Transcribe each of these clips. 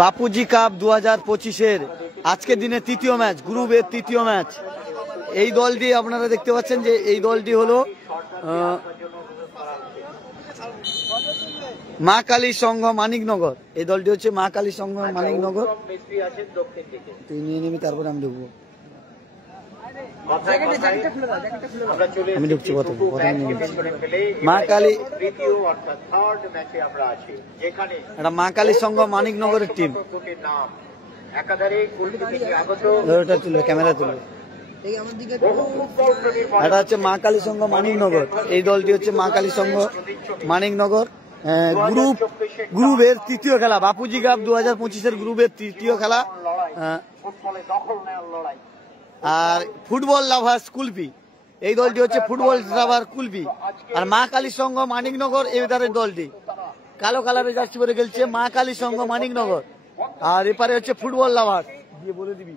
Bapuji cup 2025-এর আজকের দিনে তৃতীয় ম্যাচ, গ্রুপ এর তৃতীয় ম্যাচ। এই দলটি আপনারা দেখতে পাচ্ছেন যে এই দলটি হলো মা কালী সংঘ মানিকনগর। এই দলটি হচ্ছে মা কালী সংঘ মানিকনগর। তুই নিয়ে নিবি, তারপরে আমি ঢুকবো। আমি ঢুকছি প্রথমে মা কালী, এটা মা কালী সংঘ মানিকনগরের টিম। ক্যামেরা তুলবে। এটা হচ্ছে মা কালী সংঘ মানিকনগর। এই দলটি হচ্ছে মা কালী সংঘ মানিকনগর। গ্রুপের তৃতীয় খেলা, বাপুজি কাপ 2025-এর গ্রুপের তৃতীয় খেলা। আর ফুটবল লাভার কুলপি, এই দলটি হচ্ছে ফুটবল লাভার কুলপি। আর মা কালী সংঘ মানিকনগর এবারের দলটি কালো কালারের জার্সি পরে খেলছে মা কালী সংঘ মানিকনগর। আর এপারে হচ্ছে ফুটবল লাভার। বলে দিবি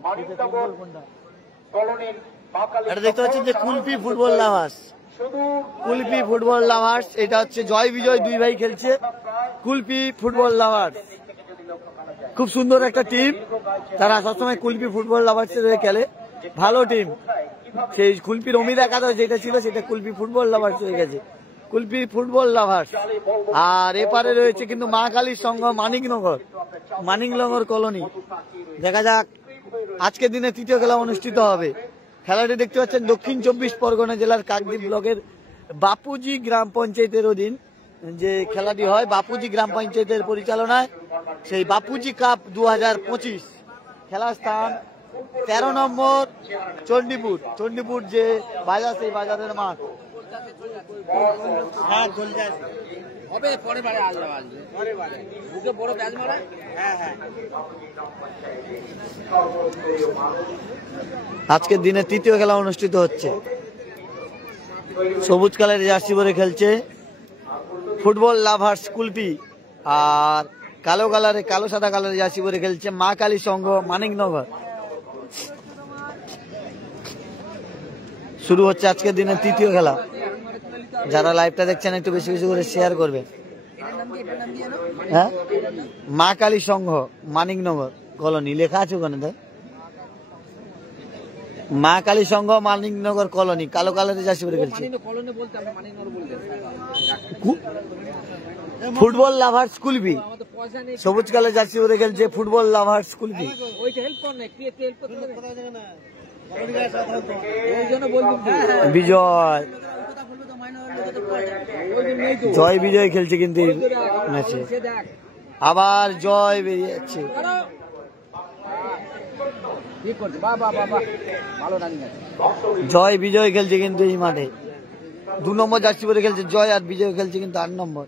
এটা দেখতে পাচ্ছেন যে Kulfi football lovers, Kulfi football lovers. এটা হচ্ছে জয় বিজয়, দুই ভাই খেলছে কুলপি ফুটবল লাভার্স। খুব সুন্দর একটা টিম, তারা সবসময় কুলপি ফুটবল লাভার্স খেলে, ভালো টিম। সেই কুলপির অমিত একাদশ যেটা ছিল সেটা কুলপি ফুটবল লাভার্স হয়ে গেছে, কুলপি ফুটবল লাভার্স। আর এপারে রয়েছে কিন্তু মা কালীর সংঘ মানিকনগর, মানিকনগর কলোনি। দেখা যাক আজকের দিনে তৃতীয় খেলা অনুষ্ঠিত হবে। খেলাটি দেখতে পাচ্ছেন দক্ষিণ 24 পরগনা জেলার কাকদ্বীপ ব্লকের বাপুজি গ্রাম পঞ্চায়েতের অধীন যে খেলাটি হয়, বাপুজি গ্রাম পঞ্চায়েতের পরিচালনায় সেই বাপুজি কাপ 2025। খেলার স্থান 13 নম্বর চণ্ডীপুর, চণ্ডীপুর যে বাজার সেই বাজারের মাঠ। আজকের দিনে তৃতীয় খেলা অনুষ্ঠিত হচ্ছে। সবুজ কালারের জার্সি পরে খেলছে ফুটবল লাভার্স কুলপি, আর কালো কালারে কালো সাদা কালারের জার্সি পরে খেলছে মা কালী সংঘ মানিকনগর। শুরু হচ্ছে আজকের দিনের তৃতীয় খেলা। যারা লাইভটা দেখছেন একটু বেশি বেশি করে শেয়ার করবে। হ্যাঁ, মা কালী সংঘ মানিকনগর কলোনি লেখা আছে ওখানে, দেখ মা কালী সংঘ মানিকনগর কলোনি। কালো কালারের জার্সি পরে খেলছে ফুটবল লাভার্স কুলপি, সবুজ কালার জার্সি পরে খেলছে ফুটবল লাভার্স কুলপি। বিজয়, জয় বিজয় খেলছে কিন্তু ম্যাচে আবার জয় বেরিয়ে যাচ্ছে। জয় বিজয় খেলছে কিন্তু এই মাঠে 2 নম্বর জার্সি পরে খেলছে জয়, আর বিজয় খেলছে কিন্তু 8 নম্বর।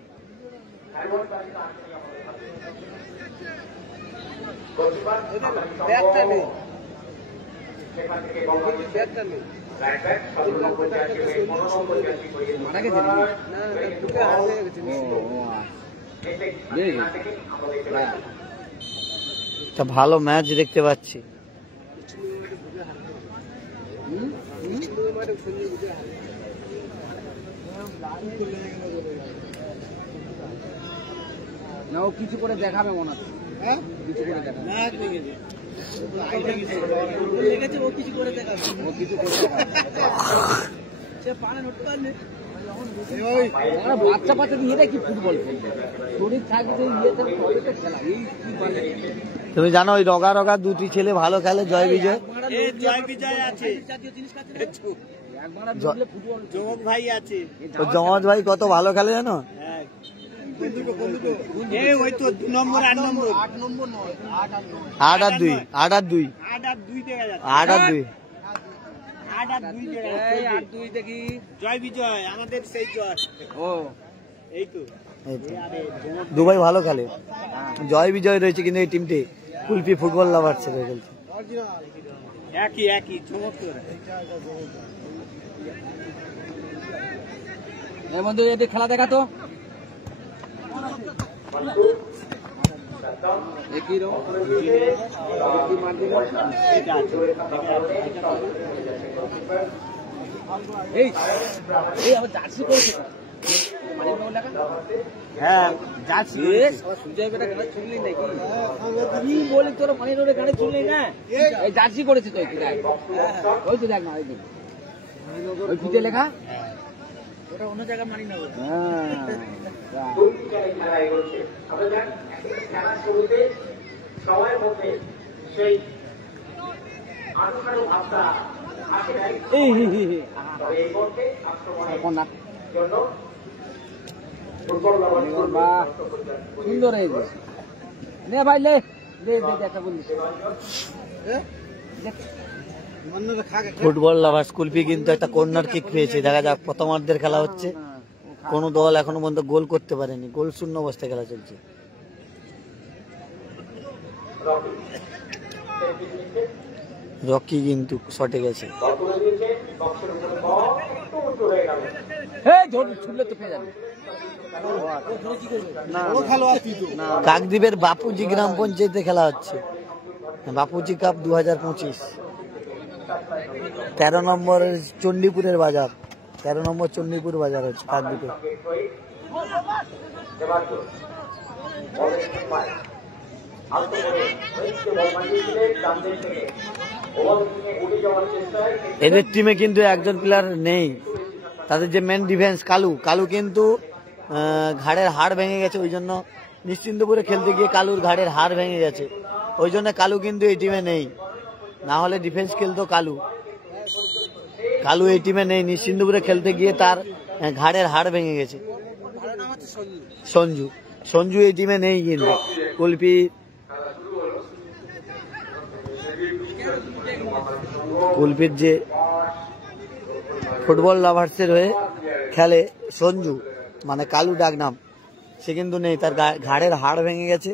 একটা ভালো ম্যাচ দেখতে পাচ্ছি। না ও কিছু করে দেখাবে মনে হচ্ছে, কিছু করে দেখাবে, বাচ্চা বাচ্চা ইয়েটা কি ফুটবল খেলবে, শরীর থাকবে খেলা। তুমি জানো ওই রগা রগা দুটি ছেলে ভালো খেলে, জয় বিজয়, জয় বিজয় আছে, জমক ভাই আছে। জমজ ভাই কত ভালো খেলে জানো। ওই তো 2 নম্বর 8 নম্বর 8 আর 2 8 আর 2 দেখা যাচ্ছে, 8 আর 2 8 আর 2 দেখা যাচ্ছে। 8 2 দেখি জয় বিজয়, আমাদের সেই জয়। ও এই তো দুবাই ভালো খেলে, জয় বিজয় রয়েছে কিন্তু এই টিমটি কুলপি ফুটবল লাভার্স ছেড়ে খেলছে। একই একই চমৎকার। এর মধ্যে যদি খেলা দেখা তো একই রকম এই এই আবার জার্সি করেছে হ্যাঁ যাচ্ছি সুজয় বেটা খেলা ছুটলি নাকি কি বলি তোর মানে রোডে গাড়ি চলে না এই জার্সি করেছে তো একটু দেখ ওই তো দেখ না ওই ওই ফিতে লেখা ওটা অন্য জায়গায় মানি না খেলা শুরুতে সবার মধ্যে সেই আনুষ্ঠানিক ভাবটা আসে নাই। এই মুহূর্তে আক্রমণের জন্য ফুটবল সুন্দর হয়েছে নে ভাই লে একটা বলিস ফুটবল লাভার্স কুলপি কিন্তু একটা কর্নার কিক পেয়েছে। দেখা যাক, প্রথমার্ধের খেলা হচ্ছে, কোন দল এখনো পর্যন্ত গোল করতে পারেনি, গোল শূন্য অবস্থায় খেলা চলছে। রকি কিন্তু শটে গেছে, কাকদ্বীপের বাপুজি গ্রাম পঞ্চায়েতে খেলা হচ্ছে, বাপুজি কাপ 2025। 13 নম্বর চণ্ডীপুরের বাজার, 13 নম্বর চণ্ডীপুর বাজার হচ্ছে কাকদ্বীপে। এদের টিমে কিন্তু একজন প্লেয়ার নেই, তাদের যে মেন ডিফেন্স কালু কিন্তু ঘাড়ের হাড় ভেঙে গেছে, ওই জন্য নিশ্চিন্তপুরে খেলতে গিয়ে কালুর ঘাড়ের হাড় ভেঙে গেছে, ওই জন্য কালু কিন্তু এই টিমে নেই, না হলে ডিফেন্স খেলতো কালু এই টিমে নেই, নিশ্চিন্তপুরে খেলতে গিয়ে তার ঘাড়ের হাড় ভেঙে গেছে। সঞ্জু এই টিমে নেই কিন্তু। কুলপির যে ফুটবল লাভার্সের হয়ে খেলে সঞ্জু, মানে কালু ডাক নাম, সে কিন্তু নেই, তার ঘাড়ের হাড় ভেঙে গেছে।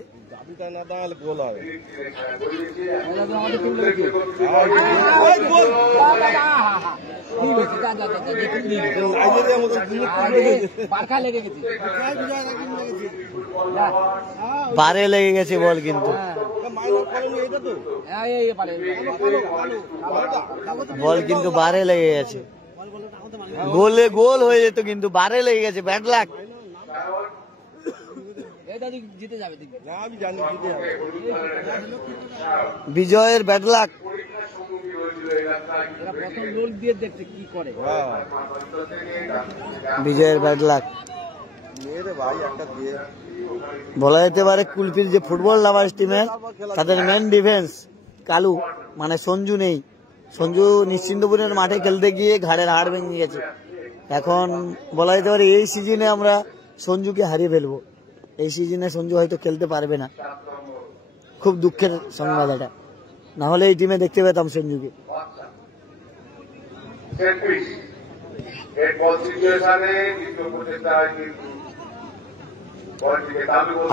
বারে লেগে গেছে বল, কিন্তু বল কিন্তু বারে লেগে গেছে, গোল হয়ে যেত কিন্তু বারে লেগে গেছে। ব্যাড লাক, বিজয়ের ব্যাড লাক। বিজয়ের ব্যাড লাক বলা যেতে পারে। কুলপির যে ফুটবল লাভার্স টিমের, তাদের মেন ডিফেন্স কালু, মানে সঞ্জু নেই। সঞ্জু নিশ্চিন্তপুরের মাঠে খেলতে গিয়ে ঘাড়ের হাড় ভেঙে গেছে। এখন বলা যেতে পারে এই সিজনে আমরা সঞ্জুকে হারিয়ে ফেলবো, এই সিজনে সঞ্জু হয়তো খেলতে পারবে না। খুব দুঃখের সংবাদ এটা, না হলে এই টিমে দেখতে পেতাম সঞ্জুকে।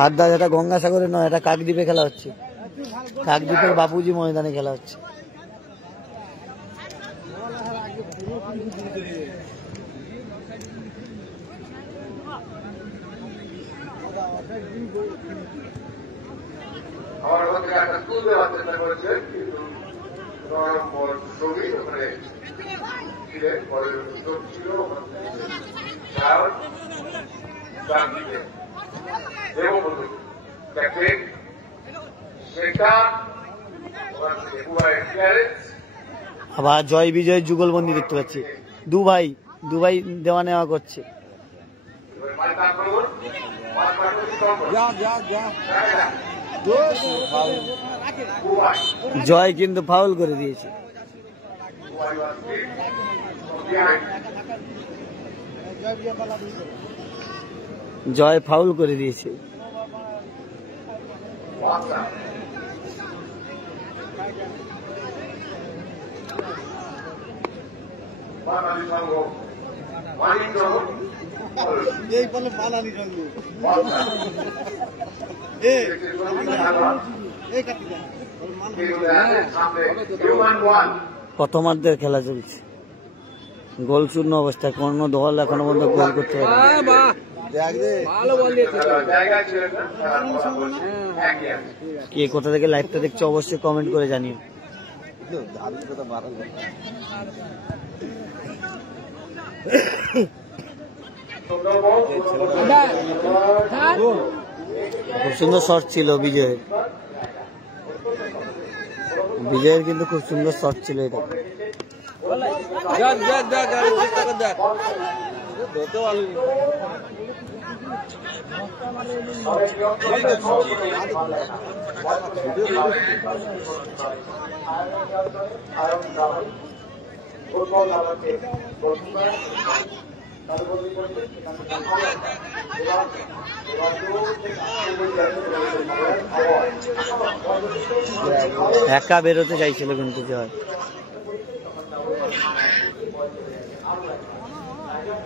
আড্ডা যেটা গঙ্গাসাগরে নয়, এটা কাকদ্বীপে খেলা হচ্ছে, কাকদ্বীপের বাপুজি ময়দানে খেলা হচ্ছে। আমার মধ্যে একটা স্কুল দেওয়ার চেষ্টা করেছে, কিন্তু শ্রমিক ওখানে ছিলেন, পরে সুযোগ ছিল সেটা আবার জয় বিজয় যুগলবন্দি দেখতে পাচ্ছি, দু ভাই দেওয়া নেওয়া করছে। জয় কিন্তু ফাউল করে দিয়েছে, জয় ফাউল করে দিয়েছে। প্রথমার্ধের খেলা চলছে, গোল শূন্য অবস্থায়, কোন দল এখনো পর্যন্ত গোল করতে পারে। কে কোথা থেকে লাইভটা দেখছো অবশ্যই কমেন্ট করে জানিও। খুব সুন্দর শট ছিল বিজয়ের। বিজয়ের কিন্তু খুব সুন্দর শট ছিল এটা। একা বেরোতে চাইছিল কিন্তু জয়।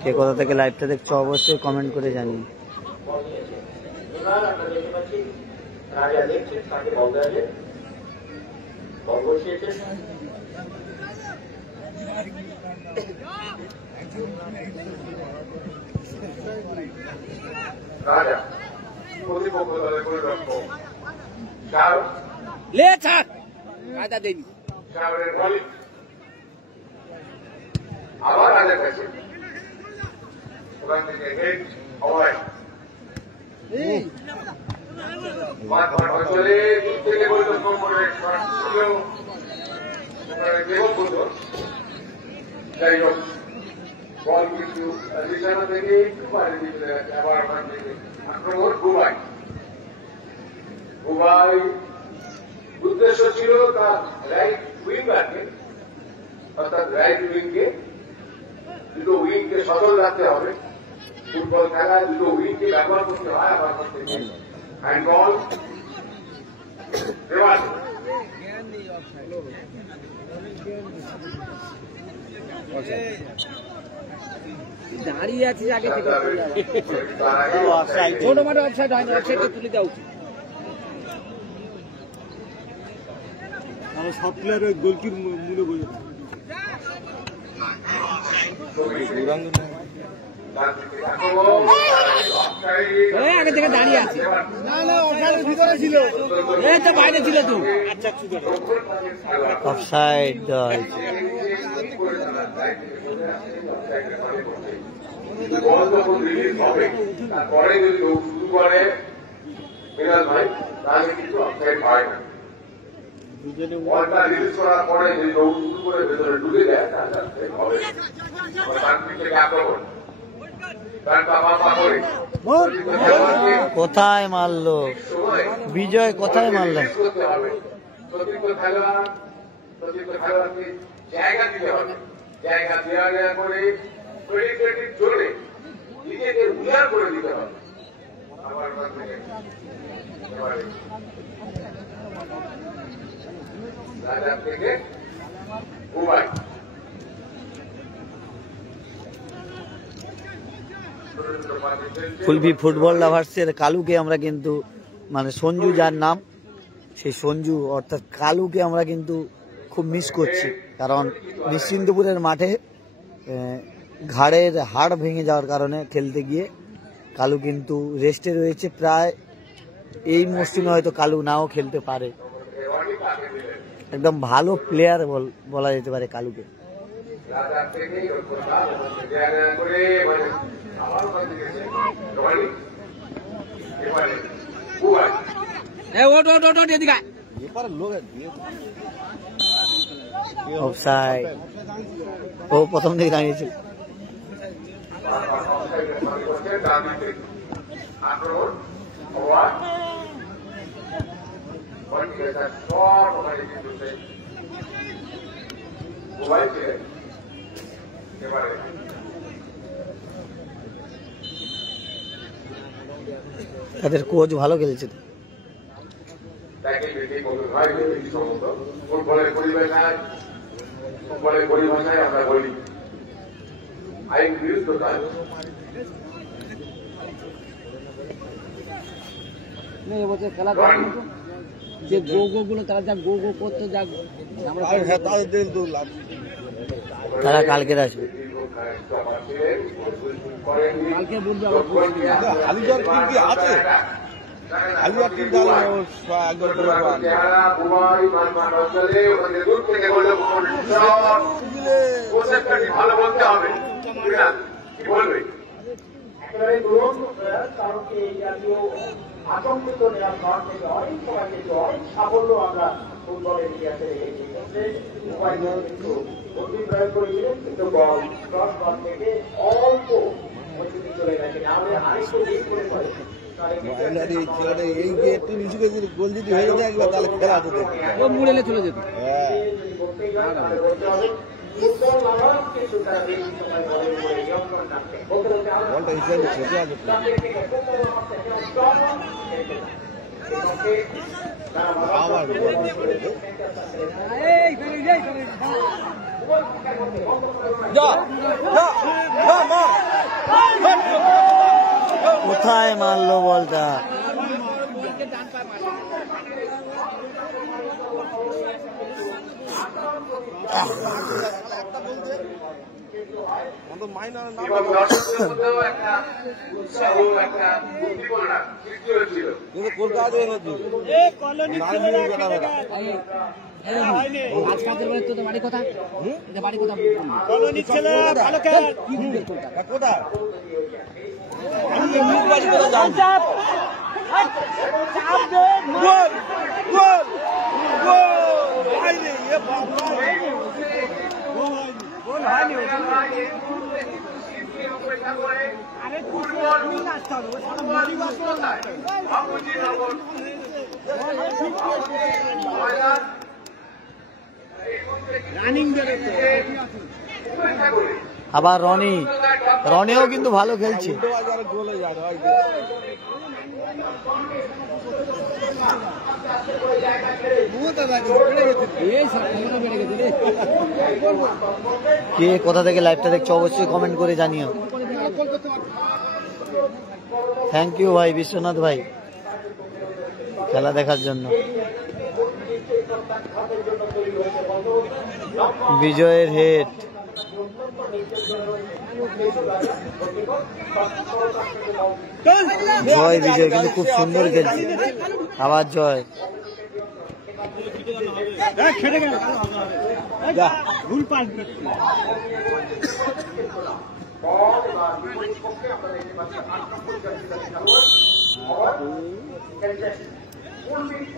কে কোথা থেকে লাইভটা দেখছো অবশ্যই কমেন্ট করে জানিয়ে। রাজা প্রতিপক্ষ দলের পরিরক্ষক লে ছাক কায়দা দেনি শাহরের বলি আবার রাজার কাছে ওখান থেকে হেড অবয় মাঠ অঞ্চলে দূর থেকে পরিদর্শন করে কেবল বন্ধু যাই হোক বল কিন্তু নিশানা থেকে একটু বাইরে দিতে গেছে আবার ওখান থেকে আক্রমণ গুবাই গুবাই উদ্দেশ্য ছিল তার রাইট উইং ব্যাকে অর্থাৎ রাইট উইংকে দুটো উইংকে সচল রাখতে হবে। ফুটবল খেলায় দুটো উইংকে ব্যবহার করতে হয়। আবার করতে হ্যান্ড বল দাঁড়িয়ে আছিস আগে থেকে ছোট মাঠে অফসাইড হয় না, অফসাইডে তুলে দেওয়া উচিত। সব প্লেয়ার গোলকির মূলে বই আগে থেকে দাঁড়িয়ে আছে, ভিতরে ছিল, এই তো বাইরে ছিল তো। অফসাইড বল যখন রিলিজ হবে তারপরে যদি শুরু করে বিরাজ ভাই তাহলে কিন্তু অফসাইড হয় না। বলটা রিলিজ করার পরে যদি দৌড় শুরু করে ভেতরে ঢুকে দেয় তাহলে অফসাইড হবে। থেকে আক্রমণ কোথায় মারলো বিজয়, কোথায় মারলো? জায়গা দিতে হবে, জায়গা দেওয়া করে জোরে নিজেকে উজাড় করে দিতে হবে। রাজার থেকে উপায় কুলপি ফুটবল লাভার্সের কালুকে আমরা কিন্তু মানে সঞ্জু যার নাম, সেই সঞ্জু অর্থাৎ কালুকে আমরা কিন্তু খুব মিস করছি। কারণ নিশ্চিন্তপুরের মাঠে ঘাড়ের হাড় ভেঙে যাওয়ার কারণে খেলতে গিয়ে কালু কিন্তু রেস্টে রয়েছে। প্রায় এই মরশুমে হয়তো কালু নাও খেলতে পারে। একদম ভালো প্লেয়ার বলা যেতে পারে কালুকে। অফসাইড, ও প্রথম দিকে দাঁড়িয়েছিল। তাদের কোচ ভালো খেলেছে। ফুটবলের পরিভাষায় আমরা বলি আইন বিরুদ্ধতা। এবছর খেলা যে গো গুলো তারা যা গো করতো, যা তারা কালকে আসবে। কালকে বলবে আবার আলিগড় কি আছে, আলিগড় কি ভালো বলতে হবে। কি বলবে একেবারে দুরন্ত প্রয়াস, কারণ এই জাতীয় আতঙ্কিত নেওয়ার কারণ থেকে অনেক সময় কিন্তু অনেক সাফল্য আমরা ফুটবলের ইতিহাসে রেখেছে। উপায় কিন্তু বুদ্ধি প্রয়োগ করেছিলেন, কিন্তু বল ক্রস বল থেকে অল্প গতিতে চলে গেছে। নাহলে আরেকটু বেশি করে পড়ে এই যে একটু নিচু করে গোল যদি হয়ে যেত একবার তাহলে খেলা হতো, ও মুড়েলে চলে যেত। হ্যাঁ ফুটবল লাভার কিছু তারা বেশি সময় বলের উপরে নিয়ন্ত্রণ রাখতে বলটা হিসাবে ছোট আছে। আবার কোথায় মারলো বলটা? এবং দর্শকদের মধ্যেও একটা উৎসাহ, একটা উদ্দীপনা সৃষ্টি হয়েছিল। কিন্তু কলকাতা আজকালদের বলে তো বাড়ি কথা, বাড়ি কথা কলোনির ছেলেরা ভালো খেলে। কোথায় অপেক্ষা করে ফুটবল আবার রনিও কিন্তু ভালো খেলছে। গোলে যায় কে কোথা থেকে লাইভটা দেখছো অবশ্যই কমেন্ট করে জানিও। থ্যাংক ইউ ভাই বিশ্বনাথ ভাই খেলা দেখার জন্য। বিজয়ের হেড, জয় বিজয় কিন্তু খুব সুন্দর খেলছে। আবার জয়,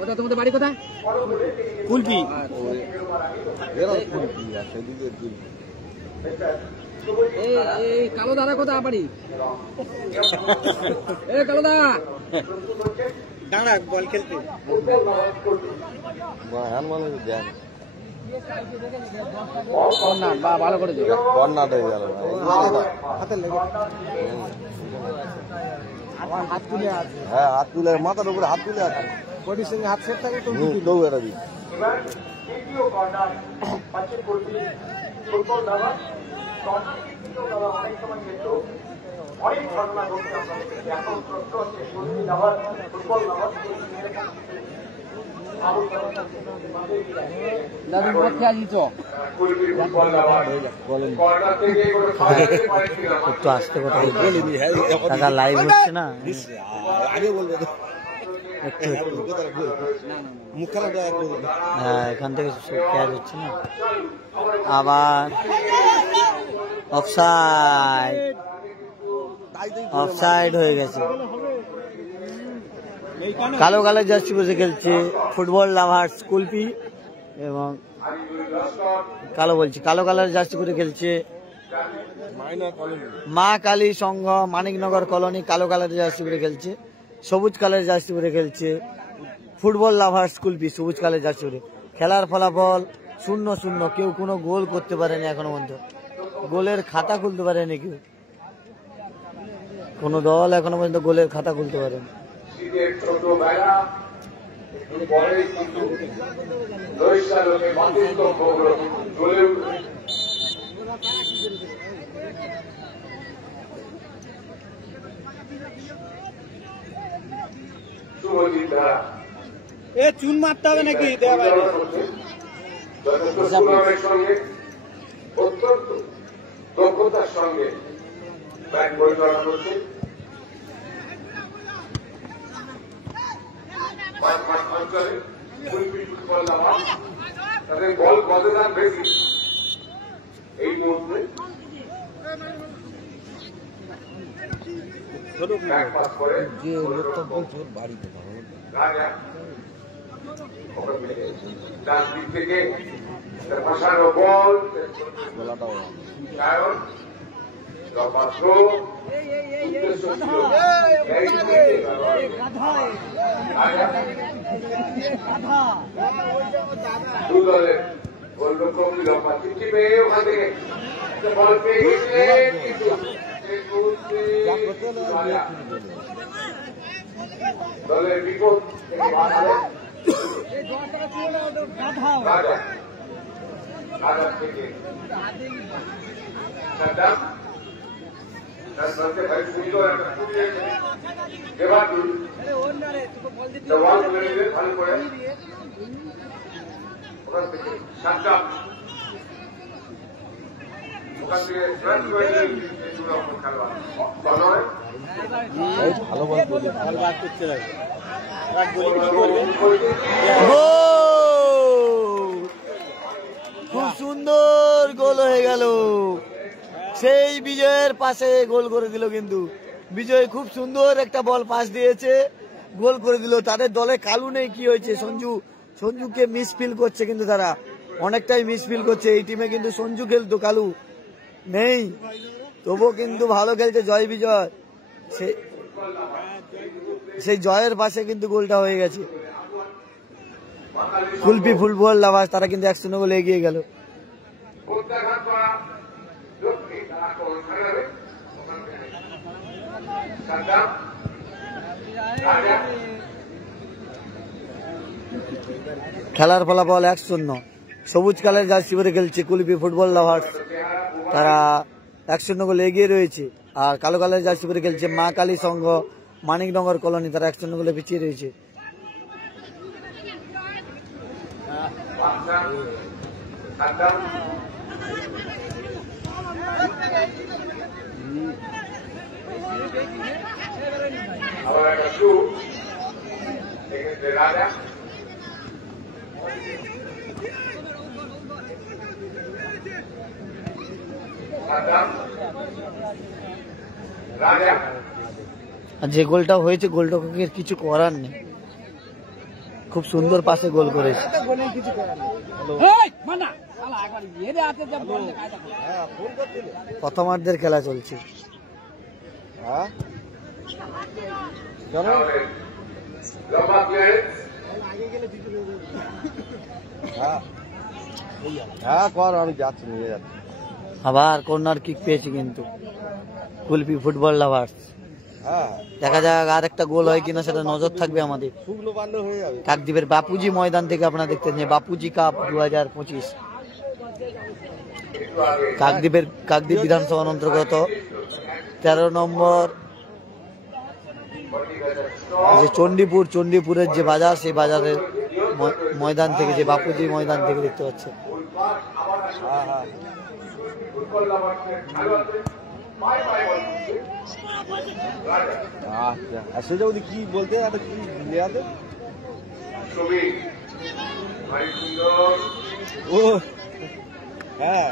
ওটা তোমাদের বাড়ি কোথায়? কুলপি। এই কালো দাদা কোথায় বাড়ি? এ কালো দাদা দাঁড়া বল খেলতে ভালো করে দিও। হাতে লেগে আমার হাত তুলে আছে। হ্যাঁ হাত তুলে মাথার উপরে হাত তুলে আছে। বডির সঙ্গে হাত সেট থাকে তো দৌড়ে দিই। এবার দ্বিতীয় কর্নার পাচ্ছে করবি ফুটবল লাভার। কর্নার দ্বিতীয় লাভার অনেক সময় কিন্তু অনেক ঘটনা ঘটছে। আমরা দেখেছি এখন প্রশ্ন হচ্ছে ফুটবল লাভার ফুটবল লাভার দাদু মদ খেয়ে আসিস একটু আসতে কথা দাদা, লাইভ হচ্ছে না আগে বলবে একটু মুখ খারাপ। হ্যাঁ এখান থেকে ক্যাচ হচ্ছে না। আবার অফসাইড, অফসাইড হয়ে গেছে। কালো কালার জার্সি বসে খেলছে ফুটবল লাভার্স কুলপি, এবং কালো বলছি কালো কালার জার্সি পরে খেলছে মা কালী সংঘ মানিকনগর কলোনি। কালো কালার জার্সি পরে খেলছে, সবুজ কালার জার্সি পরে খেলছে ফুটবল লাভার্স কুলপি সবুজ কালার জার্সি পরে। খেলার ফলাফল 0-0, কেউ কোনো গোল করতে পারেনি এখনো পর্যন্ত। গোলের খাতা খুলতে পারেনি কেউ, কোনো দল এখনো পর্যন্ত গোলের খাতা খুলতে পারেনি। ছোটবেলা পরে কিন্তু নৈশালকে মাতৃত্ব চলে উঠে শুভজিৎ ধারা। এ চুন মারতে হবে নাকি? যথেষ্ট সুনামের সঙ্গে অত্যন্ত দক্ষতার সঙ্গে ব্যাট পরিচালনা করছে। অঞ্চলে ফুটবল লাভার তাদের বল বদলান বেশি এই মুহূর্তে। ব্যাক পাস করে যে লোকটা বলছো বাড়িতে রাজা ডান দিক থেকে বসানো বল কারণ পাত্র উদ্দেশ্য ছিল দু দলের গোলরক্ষক লম্বা চিঠি পেয়ে ওখান থেকে বল পেয়ে গেছিলেন কিন্তু দলের বিপদ থেকে বাঁচলেন রাজা থেকে সাদ্দাম তার সঙ্গে ভাই সুন্দর একটা ফুটিয়ে এবার বল তুলে নিলেন ভালো করে ওখান থেকে সাদ্দাম ওখান থেকে রান করে দিলেন খেলোয়াড় নয় ভালো বল করছে ভালো কাজ করছে না খুব সুন্দর গোল হয়ে গেল। সেই বিজয়ের পাশে গোল করে দিল, কিন্তু বিজয় খুব সুন্দর একটা বল পাস দিয়েছে, গোল করে দিল। তাদের দলে কালু নেই, কি হয়েছে? সঞ্জুকে মিসফিল করছে, কিন্তু তারা অনেকটাই মিসফিল করছে। এই টিমে কিন্তু সঞ্জু খেলতো, কালু নেই, তবুও কিন্তু ভালো খেলছে জয় বিজয়। সেই জয়ের পাশে কিন্তু গোলটা হয়ে গেছে। কুলপি ফুটবল লাভার্স তারা কিন্তু 1-0 গোলে এগিয়ে গেল। খেলার ফলাফল 1-0। সবুজ কালের জার্সি পরে খেলছে কুলপি ফুটবল লাভার্স, তারা 1-0 গোলে এগিয়ে রয়েছে। আর কালো কালের জার্সি পরে খেলছে মা কালী সংঘ মানিকনগর কলোনি, তারা 1-0 গোলে পিছিয়ে রয়েছে। আবার একটা শুট এক্ষেত্রে রাজা রাজা আর যে গোলটা হয়েছে গোলরক্ষকের কিছু করার নেই, খুব সুন্দর পাশে গোল করেছে। প্রথমার্ধের খেলা চলছে। আমি যাচ্ছি, নিয়ে যাচ্ছি। আবার কর্নার কিক পেয়েছে কিন্তু কুলপি ফুটবল লাভার্স। দেখা যাক আর একটা গোল হয় কিনা, সেটা নজর থাকবে আমাদের। কাকদ্বীপের বাপুজি ময়দান থেকে আপনারা দেখতেন যে বাপুজি কাপ 2025 কাকদ্বীপ বিধানসভার অন্তর্গত 13 নম্বর যে চণ্ডীপুরের যে বাজার, সেই বাজারের ময়দান থেকে, যে বাপুজি ময়দান থেকে দেখতে পাচ্ছে। সেটা ওদের কি বলতে কি ও হ্যাঁ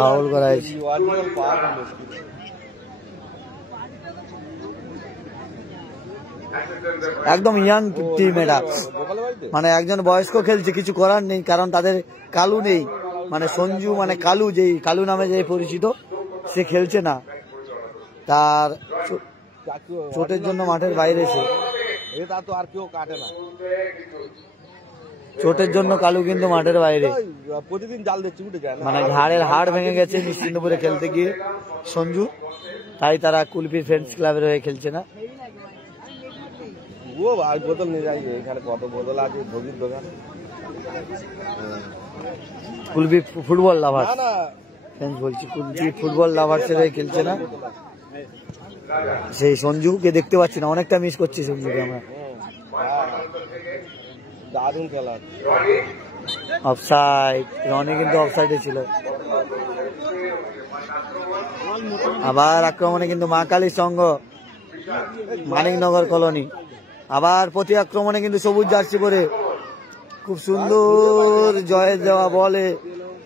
ফাউল করা হয়েছে। একদম ইয়াং টিম এটা, মানে একজন বয়স্ক খেলছে, কিছু করার নেই, কারণ তাদের কালু নেই, মানে সঞ্জু মানে কালু, যেই কালু নামে যে পরিচিত, সে খেলছে না, তার চোটের জন্য মাঠের বাইরে। এটা তো আর কেউ কাটে না, চোটের জন্য কালু কিন্তু মাঠের বাইরে। প্রতিদিন জাল দিচ্ছে, উঠে যায়, মানে ঘাড়ের হাড় ভেঙে গেছে নিশ্চিন্তপুরে খেলতে গিয়ে সঞ্জু, তাই তারা কুলপি ফ্রেন্ডস ক্লাবের হয়ে খেলছে না। ও আর বোতল নিয়ে যাই, এখানে কত বোতল আছে, ধোবির দোকান। কুলপি ফুটবল লাভার্স বলছি, কুলপি ফুটবল লাভার্সের হয়ে খেলছে না। সেই সঞ্জুকে দেখতে পাচ্ছি না, অনেকটা মিস করছি সঞ্জুকে আমরা। দারুণ খেলা। অফসাইড, রনি কিন্তু অফসাইডে ছিল। আবার আক্রমণে কিন্তু মা কালী সংঘ মানিকনগর কলোনি, আবার প্রতি আক্রমণে কিন্তু সবুজ জার্সি পরে খুব সুন্দর জয়ের দেওয়া বলে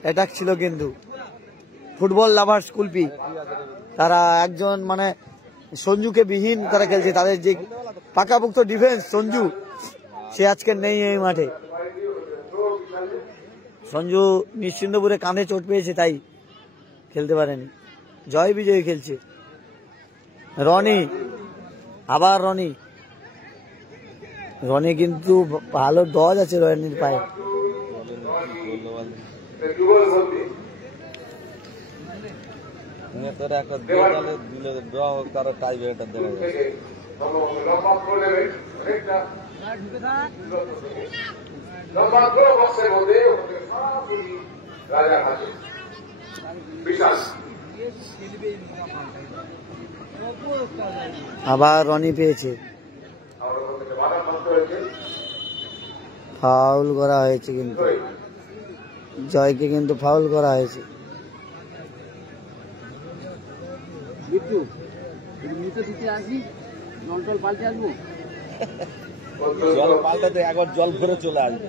অ্যাটাক ছিল কিন্তু ফুটবল লাভার্স কুলপি। তারা একজন মানে সঞ্জুকে বিহীন তারা খেলছে, তাদের যে পাকাপোক্ত ডিফেন্স সঞ্জু, সে আজকে নেই এই মাঠে। সঞ্জু নিশ্চিন্তপুরে কাঁধে চোট পেয়েছে, তাই খেলতে পারেনি। জয় বিজয় খেলছে। রনি, আবার রনি। রনি কিন্তু ভালো ডজ আছে রনির পায়ে। আবার রনি পেয়েছে, ফাউল করা হয়েছে, কিন্তু জয়কে কিন্তু ফাউল করা হয়েছে। জল পাল্টাতে একবার জল ভরে চলে আসবে।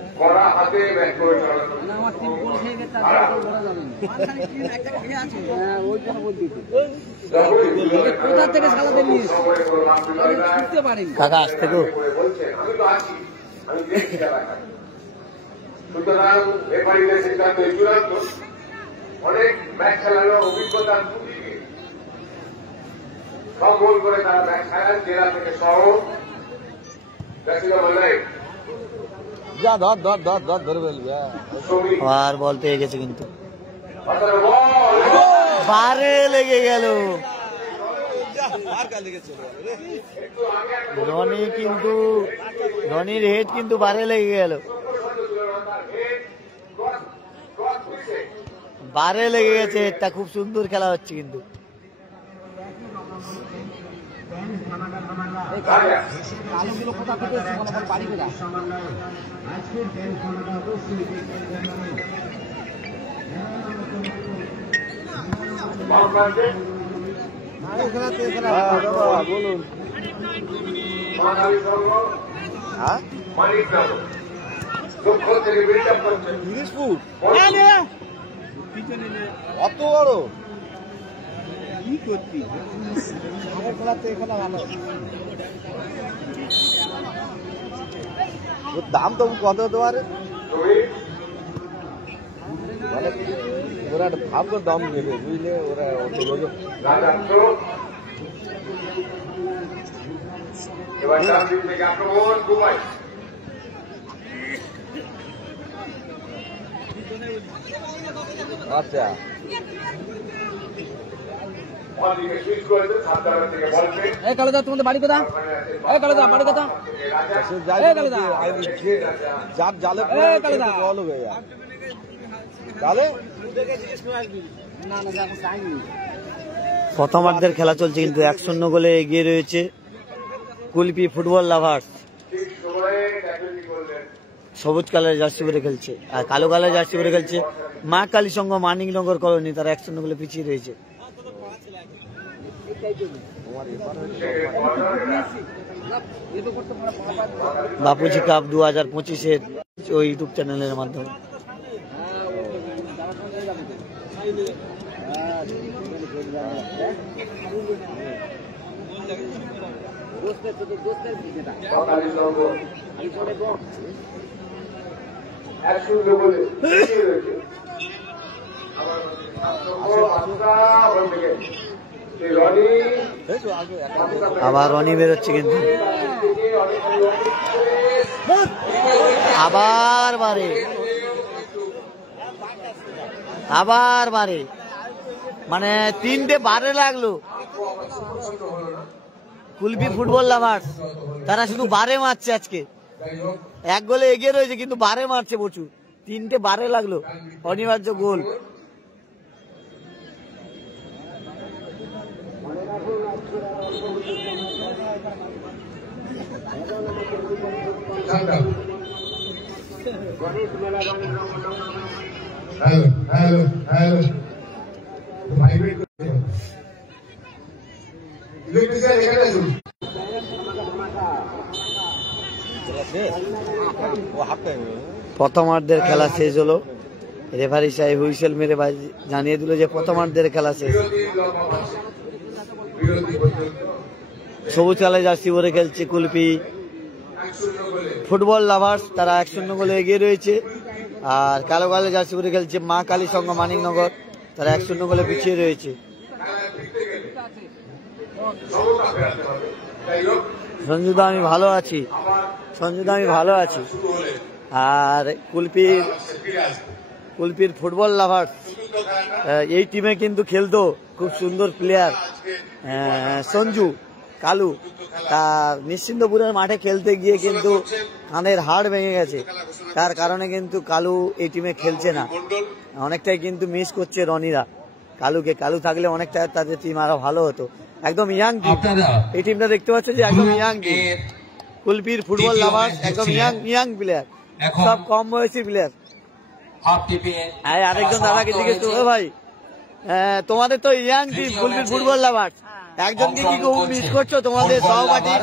কোথা থেকে সালাতে নিয়ে ছুটতে পারেনি কাকা, আজ থেকে সুতরাং রেফারিদের সিদ্ধান্ত চূড়ান্ত। অনেক ম্যাচ খেলানোর অভিজ্ঞতার দুদিকে সব গোল করে তারা ম্যাচ খেলান, জেলা থেকে শহর। যা ধর ধর ধর ধর ধরে ফেলবে। আর বল পেয়ে গেছে, কিন্তু বারে লেগে গেল। রনি কিন্তু, রনির হেড কিন্তু বারে লেগে গেল, বারে লেগে গেছে হেডটা। খুব সুন্দর খেলা হচ্ছে কিন্তু। বলুন অত বড় কি করছি দাম তো কত হতে পারে? মানে ওরা ভাব তো দাম নেবে, বুঝলে? ওরা আচ্ছা কালোদা, তোমাদের বাড়ি কোথা? কালোদা বাড়ি কোথা? যার জালে জল হয়ে যায় তাহলে। প্রথমার্ধের খেলা চলছে, কিন্তু 1-0 গোলে এগিয়ে রয়েছে কুলপি ফুটবল লাভার্স। সবুজ কালার জার্সি পরে খেলছে, আর কালো কালার জার্সি পরে খেলছে মা কালী সংঘ মানিকনগর কলোনি। তারা 1-0 গোলে পিছিয়ে রয়েছে। বাপুজি কাপ 2025-এর ওই ইউটিউব চ্যানেলের মাধ্যমে। আবার রনি বেরোচ্ছে, কিন্তু আবার বারে, আবার বারে, মানে 3টে বারে লাগলো। কুলপি ফুটবল লাভার্স তারা শুধু বারে মারছে আজকে। 1 গোলে এগিয়ে রয়েছে, কিন্তু বারে মারছে প্রচুর। 3টে বারে লাগলো, অনিবার্য গোল। প্রথমার্ধের খেলা শেষ হলো। রেফারি সাহেব হুইসেল মেরে জানিয়ে দিল যে প্রথমার্ধের খেলা শেষ। সবুজ কালার জার্সি পরে খেলছে কুলপি ফুটবল লাভার্স, তারা 1-0 গোলে এগিয়ে রয়েছে। আর কালো কালার জার্সি পরে খেলছে মা কালী সংঘ মানিকনগর, তারা 1-0 গোলে পিছিয়ে রয়েছে। সঞ্জুদা আমি ভালো আছি, সঞ্জুদা আমি ভালো আছি। আর কুলপির ফুটবল লাভার্স এই টিমে কিন্তু খেলতো খুব সুন্দর প্লেয়ার সঞ্জু কালু, তার নিশ্চিন্তপুরের মাঠে খেলতে গিয়ে কিন্তু কানের হাড় ভেঙে গেছে, তার কারণে কিন্তু কালু এই টিমে খেলছে না। অনেকটাই কিন্তু মিস করছে রনিরা কালুকে, কালু থাকলে অনেকটা তাদের টিম আরো ভালো হতো। একদম ইয়াং টিম এই টিমটা, দেখতে পাচ্ছ যে একদম ইয়াং টিম। কুলপির ফুটবল লাভার্স একদম ইয়াং প্লেয়ার, সব কম বয়সী প্লেয়ার। আরেকজন দাদাকে জিজ্ঞেস করবো, ভাই তোমাদের তো ইয়াং টিম কুলপির ফুটবল লাভার্স, একজনকে কি খুব মিস করছো? তোমাদের সহপাঠী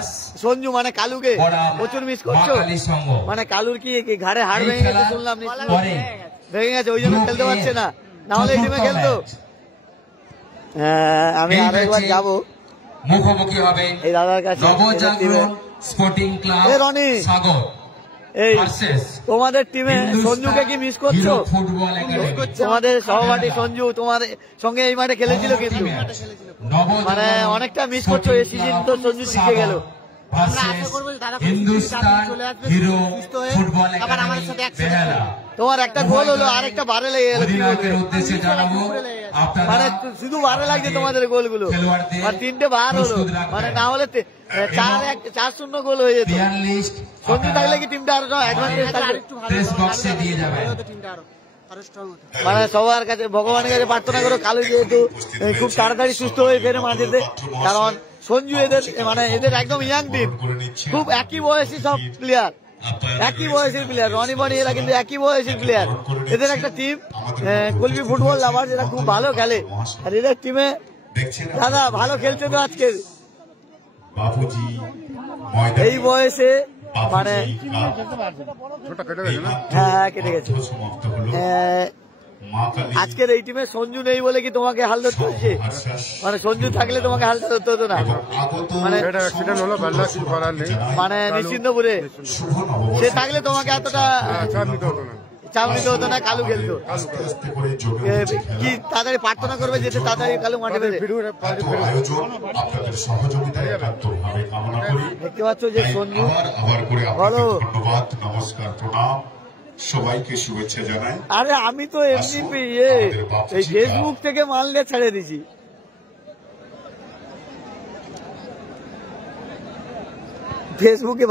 সঞ্জু মানে কালুকে প্রচুর মিস করছো? মানে কালুর কি ঘাড়ে হাড় ভেঙে গেছে শুনলাম, ভেঙে গেছে ওই জন্য খেলতে পারছে না, না হলে এই টিমে খেলতো। আমি আরেকবার যাবো মুখোমুখি হবে এই দাদার কাছে। স্পোর্টিং ক্লাব রনি, এই তোমাদের টিমে সঞ্জুকে কি মিস করছো? তোমাদের সহপাঠী সঞ্জু তোমার সঙ্গে এই মাঠে খেলেছিল, কিন্তু মানে অনেকটা মিস করছো। এই সিজন তো সঞ্জু শিখে গেল। তোমার একটা গোল হলো, আর একটা বারে লেগে গেল, মানে শুধু বারে লাগছে তোমাদের গোলগুলো, আর 3টে বার হলো, মানে না হলে 4-0 গোল হয়ে যেত। সঞ্জু থাকলে কি টিমটা আরো অ্যাডভান্টেজ থাকবে, মানে সবার কাছে ভগবানের কাছে প্রার্থনা করো কালু যেহেতু খুব তাড়াতাড়ি সুস্থ হয়ে ফেরে মাঠেতে, কারণ সঞ্জু এদের মানে এদের একদম ইয়াং টিম, খুব একই বয়সী সব প্লেয়ার, একই বয়সের প্লেয়ার। রনি বনি এরা কিন্তু একই বয়সের প্লেয়ার। এদের একটা টিম কুলপি ফুটবল লাভার্স, এরা খুব ভালো খেলে। আর এদের টিমে দাদা ভালো খেলছে তো আজকে এই বয়সে, মানে হ্যাঁ কেটে গেছে। আজকের এই টিমে সঞ্জু নেই বলে কি তোমাকে হাল ধরতে হচ্ছে? মানে সঞ্জু থাকলে তোমাকে হাল ধরতে হতো না, মানে নিশ্চিন্তপুরে সে থাকলে তোমাকে এতটা চাপ নিতে হতো না, কালু খেলতো। কি তাড়াতাড়ি প্রার্থনা করবে যেতে তাড়াতাড়ি কালু মাঠে বেঁধে। দেখতে পাচ্ছ যে সঞ্জু বলো, সবাইকে শুভেচ্ছা জানাই। আরে আমি তো এমনি এই ফেসবুক থেকে মাল নিয়ে ছেড়ে দিছি। ফেসবুকে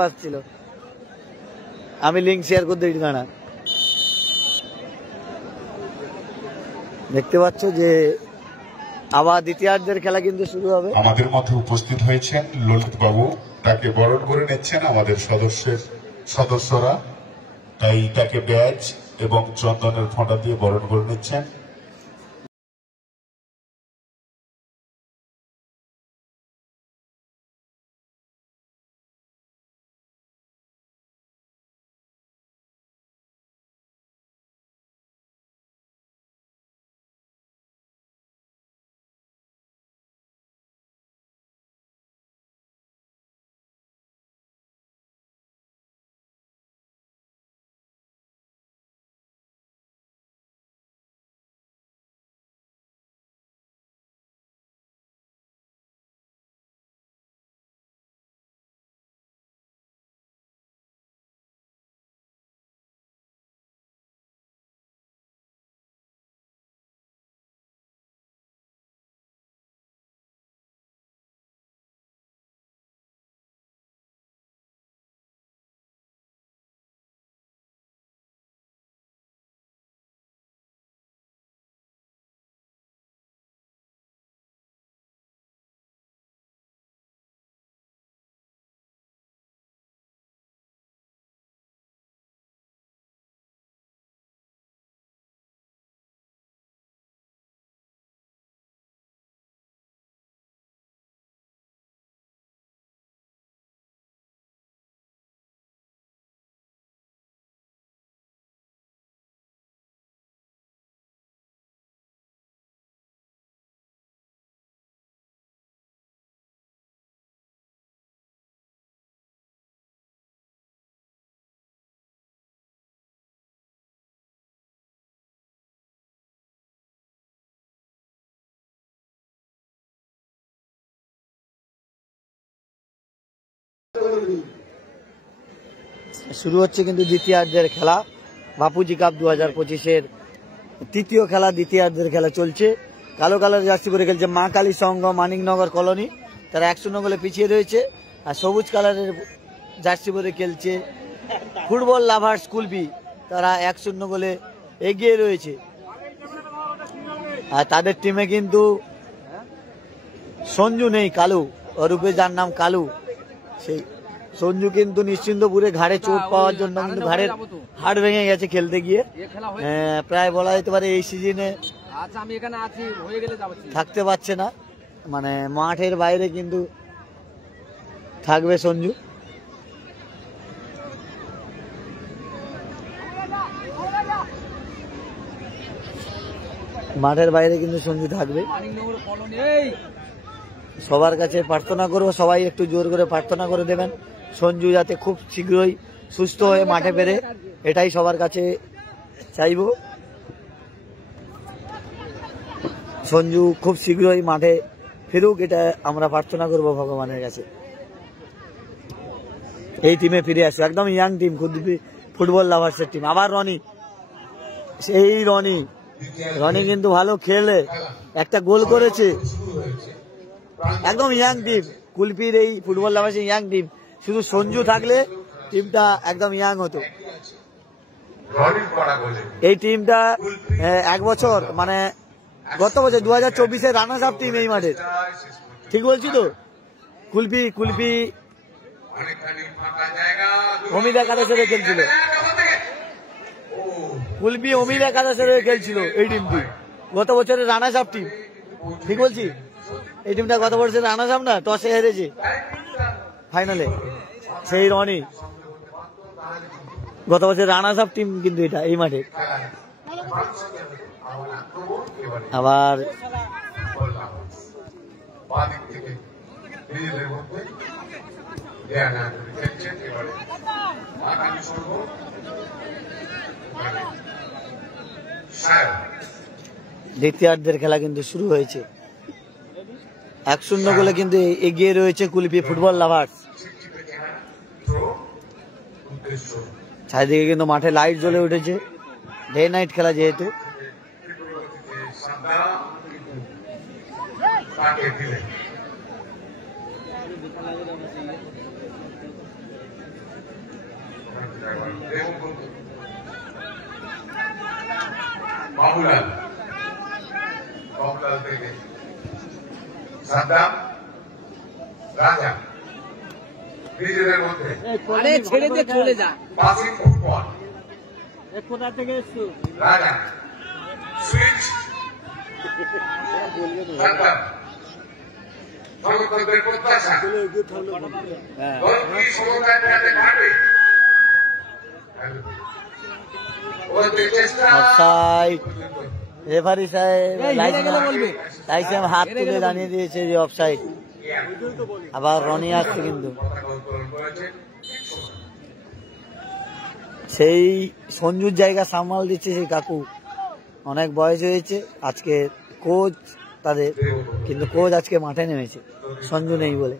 ভাসছিল, আমি লিঙ্ক শেয়ার করে দিই না। দেখতে পাচ্ছ যে আবার দ্বিতীয়ার্ধের খেলা কিন্তু শুরু হবে। আমাদের মধ্যে উপস্থিত হয়েছেন ললিত বাবু, তাকে বরণ করে নিচ্ছেন আমাদের সদস্যরা, তাই তাকে ব্যাজ এবং চন্দনের ফোঁটা দিয়ে বরণ করে নিচ্ছেন। শুরু হচ্ছে কিন্তু দ্বিতীয়ার্ধের খেলা। বাপুজি কাপ 2025-এর তৃতীয় খেলা, দ্বিতীয়ার্ধের খেলা চলছে। কালো কালার জার্সি পরে খেলছে মা কালী সংঘ মানিকনগর কলোনি, তারা 1-0 গোলে পিছিয়ে রয়েছে। আর সবুজ কালারের জার্সি পরে খেলছে ফুটবল লাভার্স কুলপি, তারা 1-0 গোলে এগিয়ে রয়েছে। আর তাদের টিমে কিন্তু সঞ্জু নেই, কালু রূপে, যার নাম কালু। সেই সঞ্জু কিন্তু নিশ্চিন্তপুরে ঘাড়ে চোট পাওয়ার জন্য কিন্তু ঘাড়ের হাড় ভেঙে গেছে খেলতে গিয়ে। প্রায় বলা যেতে পারে এই সিজনে থাকতে পারছে না, মানে মাঠের বাইরে কিন্তু থাকবে সঞ্জু। মাঠের বাইরে কিন্তু সঞ্জু থাকবে। সবার কাছে প্রার্থনা করবো, সবাই একটু জোর করে প্রার্থনা করে দেবেন সঞ্জু যাতে খুব শীঘ্রই সুস্থ হয়ে মাঠে ফেরে, এটাই সবার কাছে চাইব। সঞ্জু খুব শীঘ্রই মাঠে ফিরুক, এটা আমরা প্রার্থনা করব ভগবানের কাছে। এই টিমে ফিরে আসে, একদম ইয়াং টিম, ফুটবল লাভার্সের টিম। আবার রনি, সেই রনি কিন্তু ভালো খেলে একটা গোল করেছে। একদম ইয়াং টিম কুলপির, এই ফুটবল লাভার্সের ইয়াং টিম। শুধু সঞ্জু থাকলে টিমটা একদম ইয়াং হতো। এই টিমটা 1 বছর, মানে গত বছর 2024-এর রানার্স আপ টিম এই মাঠের, ঠিক বলছি তো? কুলপি অমিত একাদশের খেলছিল, কুলপি অমিত একাদশের খেলছিল এই টিমটি, গত বছরের রানার্স আপ টিম, ঠিক বলছি? এই টিমটা গত বছরের রানার্স আপ না, টসে হেরেছে ফাইনালে। সেই রনি গত বছর রানার্স আপ টিম কিন্তু এটা এই মাঠে। আবার দ্বিতীয়ার্ধের খেলা কিন্তু শুরু হয়েছে। 1-0 গোলে কিন্তু এগিয়ে রয়েছে কুলপি ফুটবল লাভার্স। চারিদিকে কিন্তু মাঠে লাইট জ্বলে উঠেছে, ডে নাইট খেলা যেহেতু। বাবুলাল থেকে সাদ্দাম রাজা নিজেদের মধ্যে ছেড়ে দিয়ে চলে যা। পাসিং ফুটবল কোথা থেকে এসছো? রাজা সুইচ সাদ্দাম সমর্থকদের প্রত্যাশা দলটি সমতায় ফেরাতে পারবে। অফসাইড, রেফারি সাহেব লাইসেন্স হাত তুলে জানিয়ে দিয়েছে যে অফসাইড। আবার রনি আসছে কিন্তু, সেই সঞ্জুর জায়গা সামাল দিচ্ছে সেই কাকু। অনেক বয়স হয়েছে, আজকে কোচ তাদের, কিন্তু কোচ আজকে মাঠে নেমেছে সঞ্জু নেই বলে।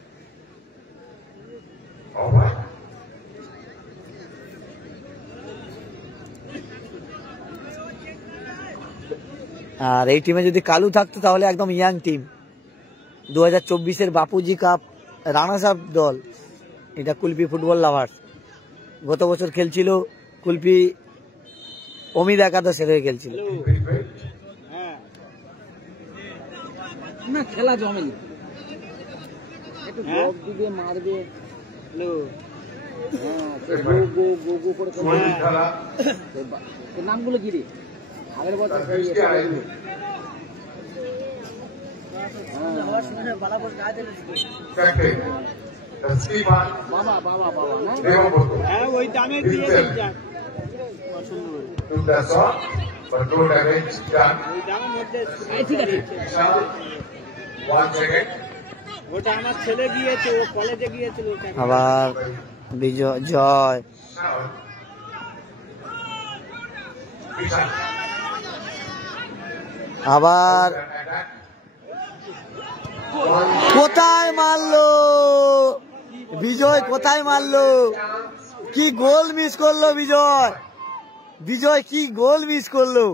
আর এই টিমে যদি কালু থাকতো তাহলে একদম ইয়াং টিম। 2024-এর বাপুজি কাপ রানার্স আপ দল এটা কুলপি ফুটবল লাভার্স। গত বছর খেলছিল কুলপি অমিত একাদশের হয়ে খেলছিল। না খেলা জমেনি, একটু ড্রপ দিবে মারবে। নামগুলো কি রে? আগের বছর ওই দামে দিয়ে ওটা আমার ছেলে গিয়েছে, ও কলেজে গিয়েছিল। আবার বিজয় জয়, আবার কোথায় মারলো বিজয় কোথায় মারলো, কি গোল মিস করলো বিজয়, বিজয় কি গোল মিস করলো,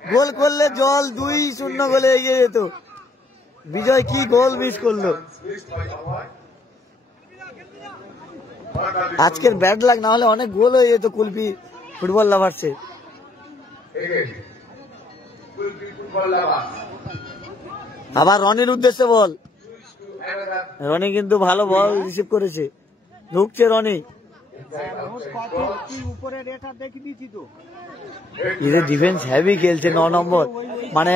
গোল করলে জল 2-0 গোলে এগিয়ে যেত, বিজয় কি গোল মিস করলো। আজকের ব্যাড লাক, না হলে অনেক গোল হয়ে যেত কুলপি ফুটবল লাভার্সে। আবার রনির উদ্দেশ্যে বল, রনি কিন্তু ভালো বল রিসিভ করেছে, ঢুকছে রনি। এদের ডিফেন্স হেভি খেলছে, 9 নম্বর মানে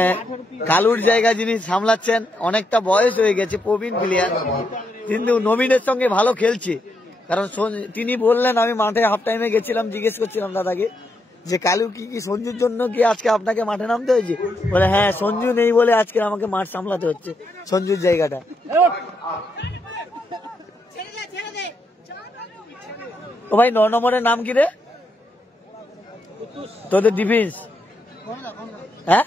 কালুর জায়গা যিনি সামলাচ্ছেন, অনেকটা বয়স হয়ে গেছে, প্রবীণ প্লেয়ার, কিন্তু নবীনের সঙ্গে ভালো খেলছে। কারণ তিনি বললেন, আমি মাঠে হাফ টাইমে গেছিলাম, জিজ্ঞেস করছিলাম দাদাকে যে কালু কি সঞ্জুর জন্য কি আজকে আপনাকে মাঠে নামতে হয়েছে, বলে হ্যাঁ সঞ্জু নেই বলে আজকে আমাকে মাঠ সামলাতে হচ্ছে, সঞ্জুর জায়গাটা। ও ভাই 9 নম্বরের নাম কি রে তোদের ডিফেন্স? হ্যাঁ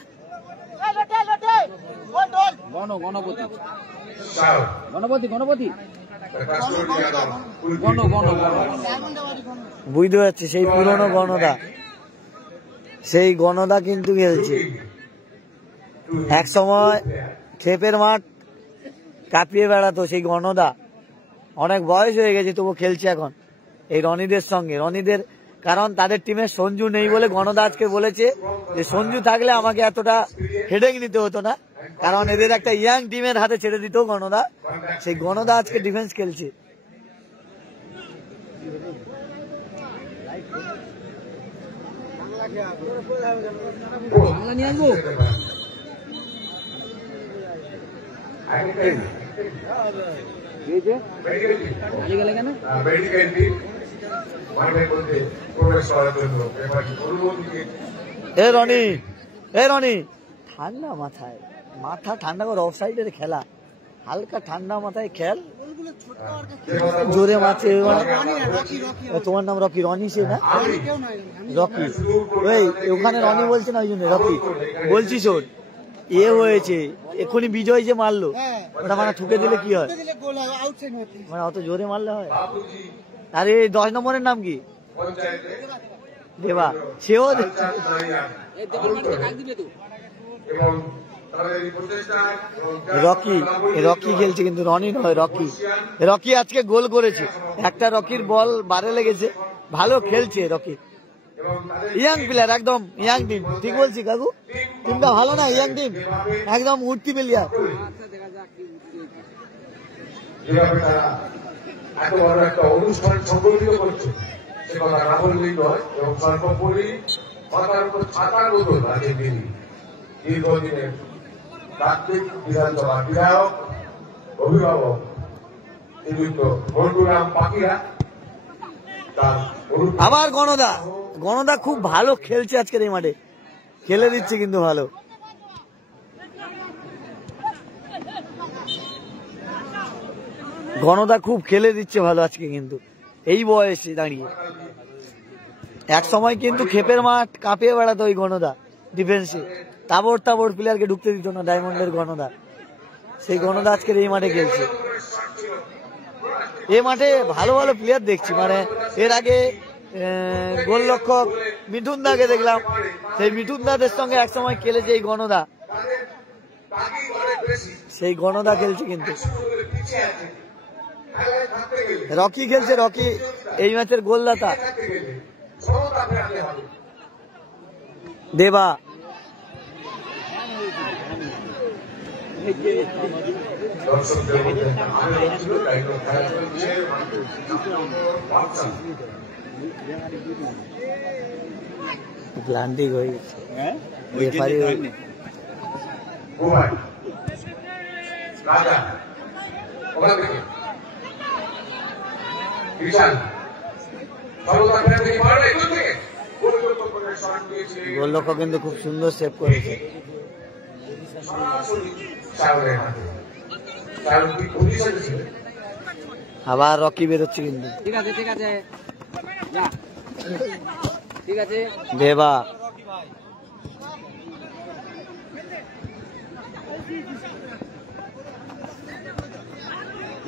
বুঝতে পারছি, সেই পুরনো গণদা, সেই গণদা কিন্তু খেলছে। এক সময় খেপের মাঠ কাঁপিয়ে বেড়াতো সেই গণদা, অনেক বয়স হয়ে গেছে তবু খেলছে এখন এই রনিদের সঙ্গে। রনিদের কারণ তাদের টিমে সঞ্জু নেই বলে গণদা আজকে বলেছে যে সঞ্জু থাকলে আমাকে এতটা হেডেক নিতে হতো না, কারণ এদের একটা ইয়াং টিমের হাতে ছেড়ে দিত গণদা। সেই গণদা আজকে ডিফেন্স খেলছে। রনি ঠান্ডা মাথায়, মাথা ঠান্ডা করে, অফ সাইডের খেলা, হালকা ঠান্ডা মাথায় খেল, জোরে মারছে। তোমার নাম রকি? রনি সে না রকি, ওই ওখানে রনি বলছে না, ওই জন্য রকি বলছি। শোন এ হয়েছে এক্ষুনি বিজয় যে মারলো, ওটা মানে ঠুকে দিলে কি হয়, মানে অত জোরে মারলে হয়। আরে 10 নম্বরের নাম কি? দেবা, সেও রকি, রকি খেলছে কিন্তু রনি নয়, রকি। রকি আজকে গোল করেছে, একটা রকির বল বারে লেগেছে, ভালো খেলছে রকি। ইয়াং প্লেয়ার, একদম ইয়াং টিম, ঠিক বলছি কাকু, টিমটা ভালো না, ইয়াং টিম, একদম উঠতি প্লেয়ার। এত বড় একটা অনুষ্ঠান সংগঠিত করছে সে কথা না বললেই নয়, এবং সর্বোপরি মাথার উপর ছাতার বদল আজকে তিনি দীর্ঘদিনের প্রাথমিক বিধানসভা বিধায়ক, অভিভাবক শ্রীযুক্ত মন্টুরাম পাকিরা, তার আবার গণদা, গণদা খুব ভালো খেলছে আজকের এই মাঠে, খেলে দিচ্ছে কিন্তু ভালো। গণদা খুব খেলে দিচ্ছে ভালো আজকে কিন্তু এই বয়সে দাঁড়িয়ে। এক সময় কিন্তু খেপের মাঠ কাঁপিয়ে বেড়াতো ওই গণদা ডিফেন্সে, তাবড় তাবড় প্লেয়ারকে ঢুকতে দিত না ডায়মন্ডের গণদা। সেই গণদা আজকের এই মাঠে খেলছে। এই মাঠে ভালো ভালো প্লেয়ার দেখছি, মানে এর আগে গোলরক্ষক মিঠুন দাকে দেখলাম, সেই মিঠুন দাদের সঙ্গে এক সময় খেলেছে এই গণদা, সেই গণদা খেলছে কিন্তু। রকি খেলছে, রকি এই ম্যাচের গোলদাতা। দেবা ক্লান্তি হয়ে গেছে, গোলরক্ষক কিন্তু খুব সুন্দর সেভ করেছে। আবার রকি বেরোচ্ছে কিন্তু, ঠিক আছে ঠিক আছে ঠিক আছে। দেবা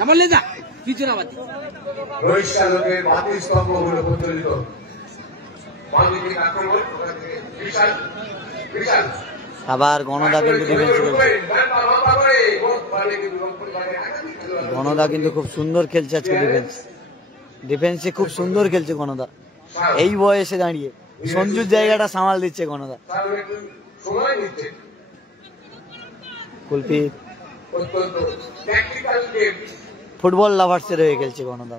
বললে যা পিছনে আবার বহিষ্কার লোকের বাতি স্তম্ভগুলো প্রচলিত বাঁদিকে আক্রমণ বিশাল বিশাল আবার গণদা কিন্তু ডিফেন্স খেলছে। গণদা কিন্তু খুব সুন্দর খেলছে আজকে ডিফেন্সে খুব সুন্দর খেলছে গণদা এই বয়সে দাঁড়িয়ে সঞ্জুর জায়গাটা সামাল দিচ্ছে গণদা। কুলপি ফুটবল লাভার্সের হয়ে খেলছে গণদা।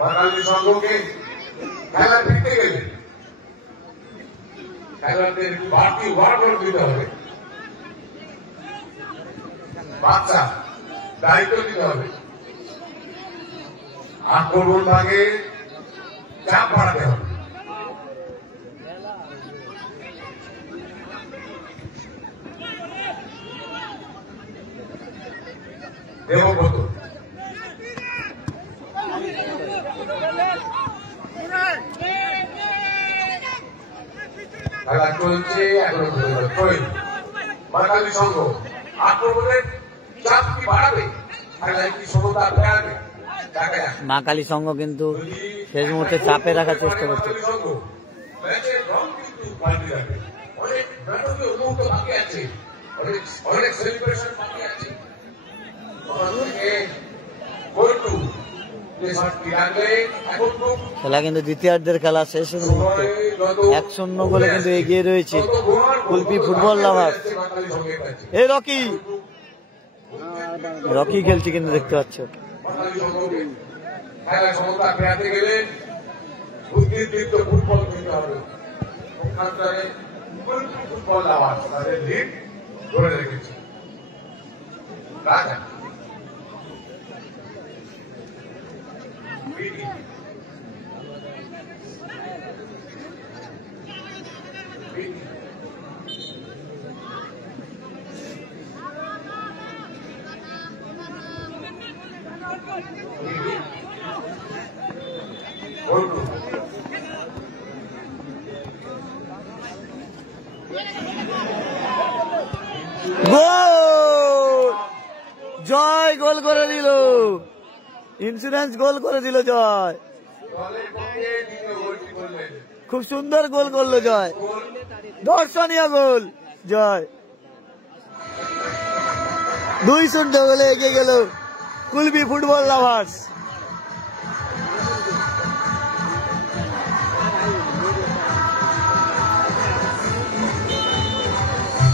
বাঙালি সংঘকে খেলা ফিরতে গেলে খেলোয়াড়দের বাড়তি ওয়ার্কআউট দিতে হবে, বাচ্চা দায়িত্ব দিতে হবে, আক্রমণ ভাগে চাপ বাড়াতে হবে। দেবব্রত খেলা চলছে এখনো বাঙালি সংঘ আক্রমণের চাপ কি বাড়াবে, খেলায় কি সমতা ফেরাবে? মা কালী সংঘ কিন্তু শেষ মুহূর্তে চাপে রাখার চেষ্টা করছে। ম্যাচের রং কিন্তু পাল্টে যাবে, অনেক নাটকীয় মুহূর্ত বাকি আছে, অনেক সেলিব্রেশন বাকি আছে। খেলা কিন্তু দ্বিতীয়ার্ধের খেলা শেষের মুহূর্তে 1-0 গোলে কিন্তু এগিয়ে রয়েছে কুলপি ফুটবল লাভার্স। এই রকি খেলছে কিন্তু দেখতে পাচ্ছ। খেলা ক্ষমতা ফেরাতে গেলে বুদ্ধিদীপ্ত ফুটবল খেলতে হবে। ফুটবল লাভার্স তাদের লিড ধরে রেখেছে। রাজা জয় গোল করে দিল, ইন্স্যুরেন্স গোল করে দিল জয়। খুব সুন্দর গোল করলো জয়, দর্শনীয় গোল জয়। 2-0 গোলে এগিয়ে গেল কুলপি ফুটবল লাভার্স।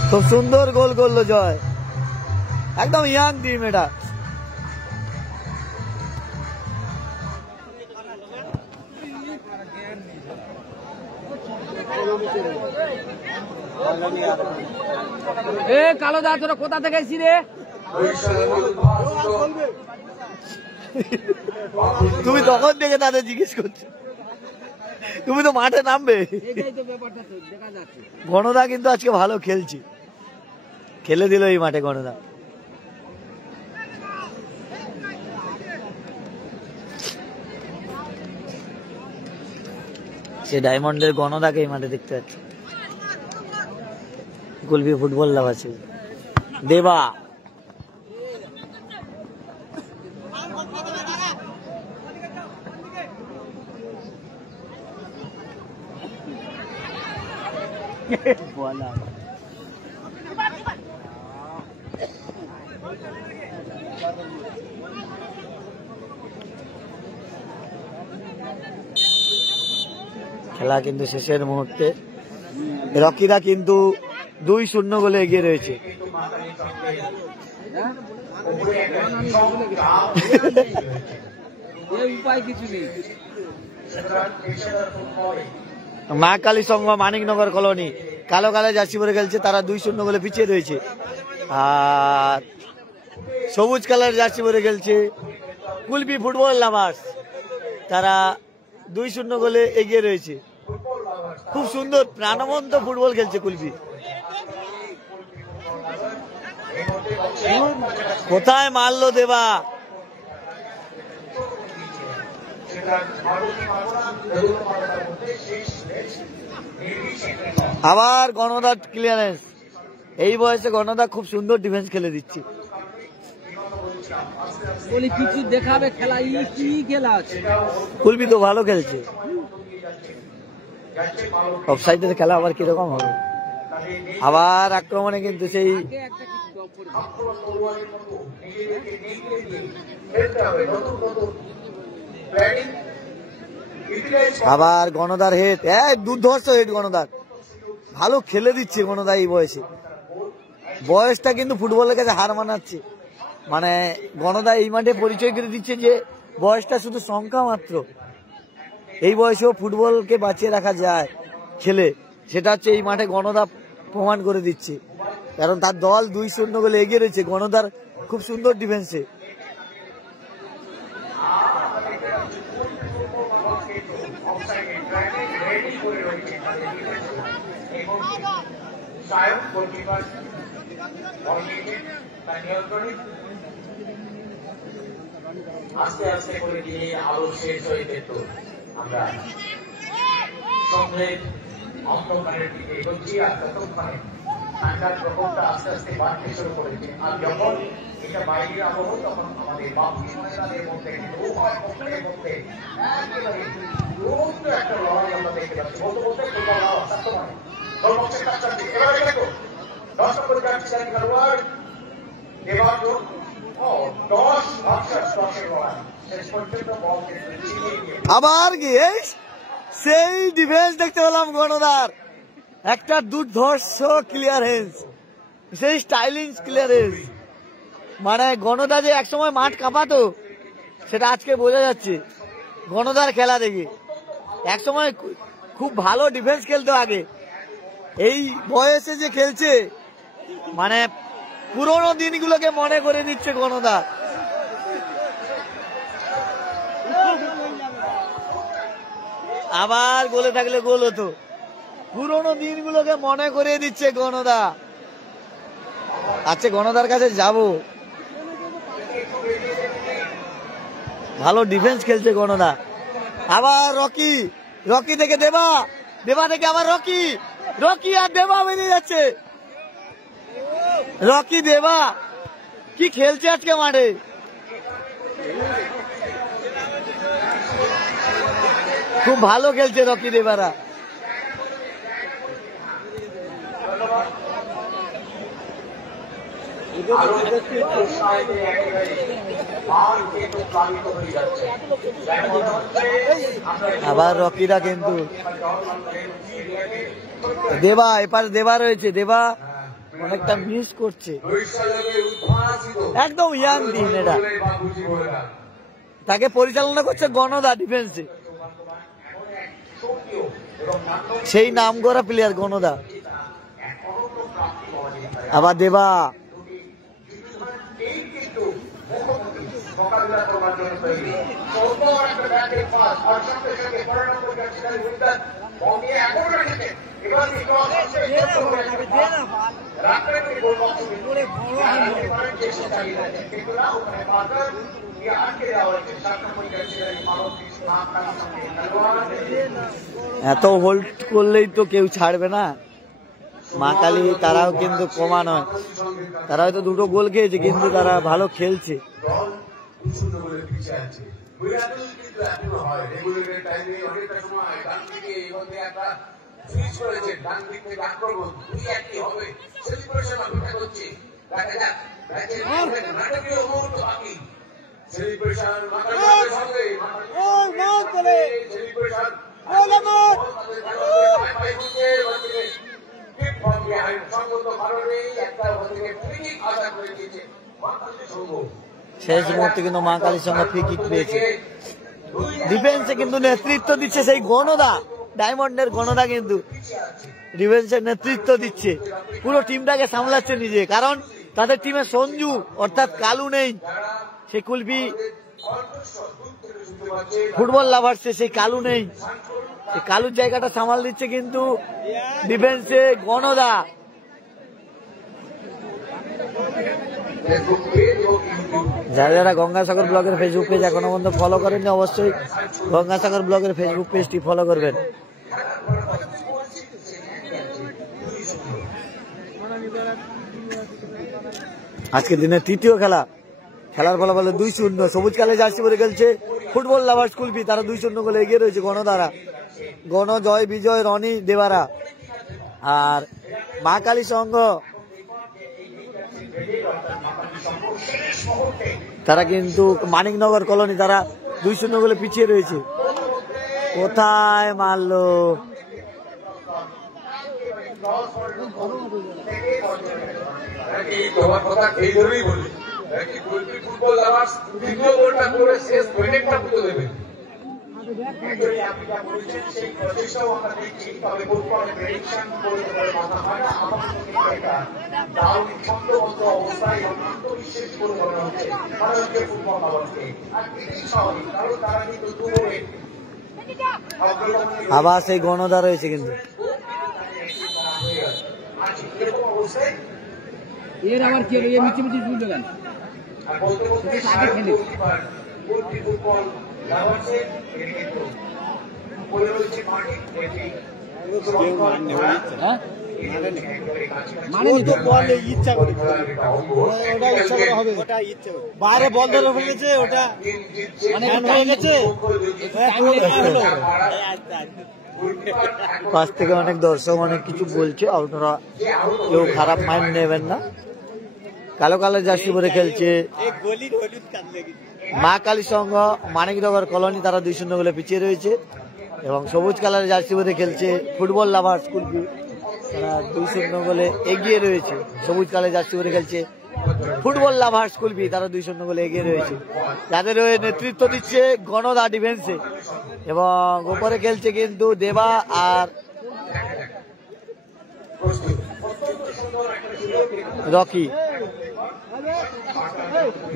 খুব সুন্দর গোল করলো জয়, একদম ইয়াং টিম এটা। কালো দা তোরা কোথা থেকে এসেছি রে? তুমি তখন থেকে তাদের জিজ্ঞেস করছো, তুমি তো মাঠে নামবে। গণদা কিন্তু আজকে ভালো খেলছে, খেলে দিল এই মাঠে গণদা। সে ডায়মন্ডের গণদাকে এই মাঠে দেখতে পাচ্ছি। কুলপি ফুটবল লাভার্স দেবা বলা খেলা কিন্তু শেষের মুহূর্তে রকিরা কিন্তু 2-0 গোলে এগিয়ে রয়েছে। মা কালী সংঘ মানিকনগর কলোনি কালো কালো জার্সি পরে খেলছে, তারা 2-0 গোলে পিছিয়ে রয়েছে। আর সবুজ কালার জার্সি পরে খেলছে কুলপি ফুটবল লাভার্স, তারা 2-0 গোলে এগিয়ে রয়েছে। খুব সুন্দর প্রাণবন্ত ফুটবল খেলছে কুলপি। কোথায় মারলো দেবা, আবার গণদার ক্লিয়ারেন্স। এই বয়সে গণদা খুব সুন্দর ডিফেন্স খেলে দিচ্ছে। বলি কিছু দেখাবে খেলা, কি খেলা আছে? কুলবি তো ভালো খেলছে। অফসাইডের খেলা আবার কিরকম হবে? আবার আক্রমণে কিন্তু সেই আবার গণদার হেড, দুর্ধর্ষ হেড গণদার। ভালো খেলে দিচ্ছে গণদা এই বয়সে। বয়সটা কিন্তু ফুটবলের কাছে হার মানাচ্ছে। মানে গণদা এই মাঠে পরিচয় করে দিচ্ছে যে বয়সটা শুধু সংখ্যা মাত্র। এই বয়সেও ফুটবলকে বাঁচিয়ে রাখা যায় খেলে, সেটা হচ্ছে এই মাঠে গণদা প্রমাণ করে দিচ্ছে। কারণ তার দল 2-0 গোলে এগিয়ে রয়েছে গণদার খুব সুন্দর ডিফেন্সে। আস্তে আস্তে করে দিয়ে আলো শেষ হয়ে যেত। আমরা সন্ধ্যের অন্ধকারের দিকে এগোচ্ছি, আর ততক্ষণে ঠান্ডার প্রকোপটা আস্তে আস্তে বাড়তে শুরু করেছে। আর যখন এটা বাইরের আবহাওয়া, তখন আমাদের বাকি ময়দানের মধ্যে উভয় পক্ষের মধ্যে একেবারে দুরন্ত একটা লড়াই আমরা দেখতে পাচ্ছি। বলতে বলতে ফুটবল হওয়া স্বাস্থ্যবান গোলপক্ষের কাছে এবারে দেখো 10 নম্বর জার্সি খেলোয়াড় এবার 10 ভার্সেস 10 লড়াই। শেষ পর্যন্ত বল আবার কি সেই ডিফেন্স দেখতে পেলাম গণদার। একটা দুর্ধর্ষ ক্লিয়ারেন্স, সেই স্টাইলিং ক্লিয়ারেন্স। মানে গণদা যে একসময় মাঠ কাঁপাতো সেটা আজকে বোঝা যাচ্ছে গণদার খেলা দেখে। একসময় খুব ভালো ডিফেন্স খেলতো আগে, এই বয়সে যে খেলছে মানে পুরোনো দিনগুলোকে মনে করে দিচ্ছে গণদা। আবার গোলে থাকলে গোল হতো, পুরোনো দিনগুলোকে মনে করে দিচ্ছে গণদা। আচ্ছা গণদার কাছে যাব, ভালো ডিফেন্স খেলছে গণদা। আবার রকি, রকি থেকে দেবা, দেবা থেকে আবার রকি, রকি আর দেবা বেরিয়ে যাচ্ছে। রকি দেবা কি খেলছে আজকে মাঠে। খুব ভালো খেলছে রকি দেবারা। আবার রকিরা কিন্তু দেবা, এপারে দেবা রয়েছে, দেবা অনেকটা মিস করছে। একদম ইয়াং টিম এটা, তাকে পরিচালনা করছে গণদা ডিফেন্সে। সেই নাম করা প্লেয়ার গণদা। আবার দেবা এত হোল্ড করলেই তো কেউ ছাড়বে না। মা কালী তারাও কিন্তু কমা নয়, তারা হয়তো 2টো গোল খেয়েছে কিন্তু তারা ভালো খেলছে। শেষ মুহূর্তে কিন্তু মা কালীর সঙ্গে ফ্রি কিক পেয়েছে। ডিফেন্সে কিন্তু নেতৃত্ব দিচ্ছে সেই গণদা, ডায়মন্ডের গণদা কিন্তু ডিফেন্সের নেতৃত্ব দিচ্ছে, পুরো টিমটাকে সামলাচ্ছে নিজে। কারণ তাদের টিমে সঞ্জু অর্থাৎ কালু নেই, সে কুলবি ফুটবল লাভার্সে সেই কালু নেই, সেই কালুর জায়গাটা সামাল দিচ্ছে কিন্তু ডিফেন্সে গণদা। যারা যারা গঙ্গাসাগর ব্লগের ফেসবুক পেজ এখনো পর্যন্ত ফলো করেননি অবশ্যই গঙ্গাসাগর ব্লগের ফেসবুক পেজটি ফলো করবেন। আজকের দিনের তৃতীয় খেলার ফলাফলে 2-0 সবুজ কালে জার্সি পরে খেলছে ফুটবল লাভার্স কুলপি, তারা 2-0 গোলে এগিয়ে রয়েছে গণধারা। গণ জয় বিজয় রনি দেবারা আর মা কালী সংঘ তারা কিন্তু মানিকনগর কলোনি তারা 2-0 গোলে পিছিয়ে রয়েছে। কোথায় মারলো তোমার কথা এই ধরেই বলি ফুটবল লাভার্স দ্বিতীয় গোলটা করে শেষ পয়েন্টটা পুরো দেবে। আবার সেই গণদা রয়েছে কিন্তু এর আবার কি হলো? মিচি মিচি শুনতে গেল বাইরে বল ধরে ফেলেছে ওটা হয়ে গেছে। পাশ থেকে অনেক দর্শক অনেক কিছু বলছে, আপনারা কেউ খারাপ মাইন্ড নেবেন না। কালো কালো জার্সি পরে খেলছে মা কালী সংঘ মানিকনগর কলোনি, তারা 2-0 গোলে পিছিয়ে রয়েছে। এবং সবুজ কালার জার্সি পরে খেলছে ফুটবল লাভার্স কুলপি, তারা 2-0 গোলে এগিয়ে রয়েছে। সবুজ কালার জার্সি পরে খেলছে ফুটবল লাভার্স কুলপি, তারা 2-0 গোলে এগিয়ে রয়েছে। যাদের হয়ে নেতৃত্ব দিচ্ছে গণদা ডিফেন্সে এবং উপরে খেলছে কিন্তু দেবা আর রকি।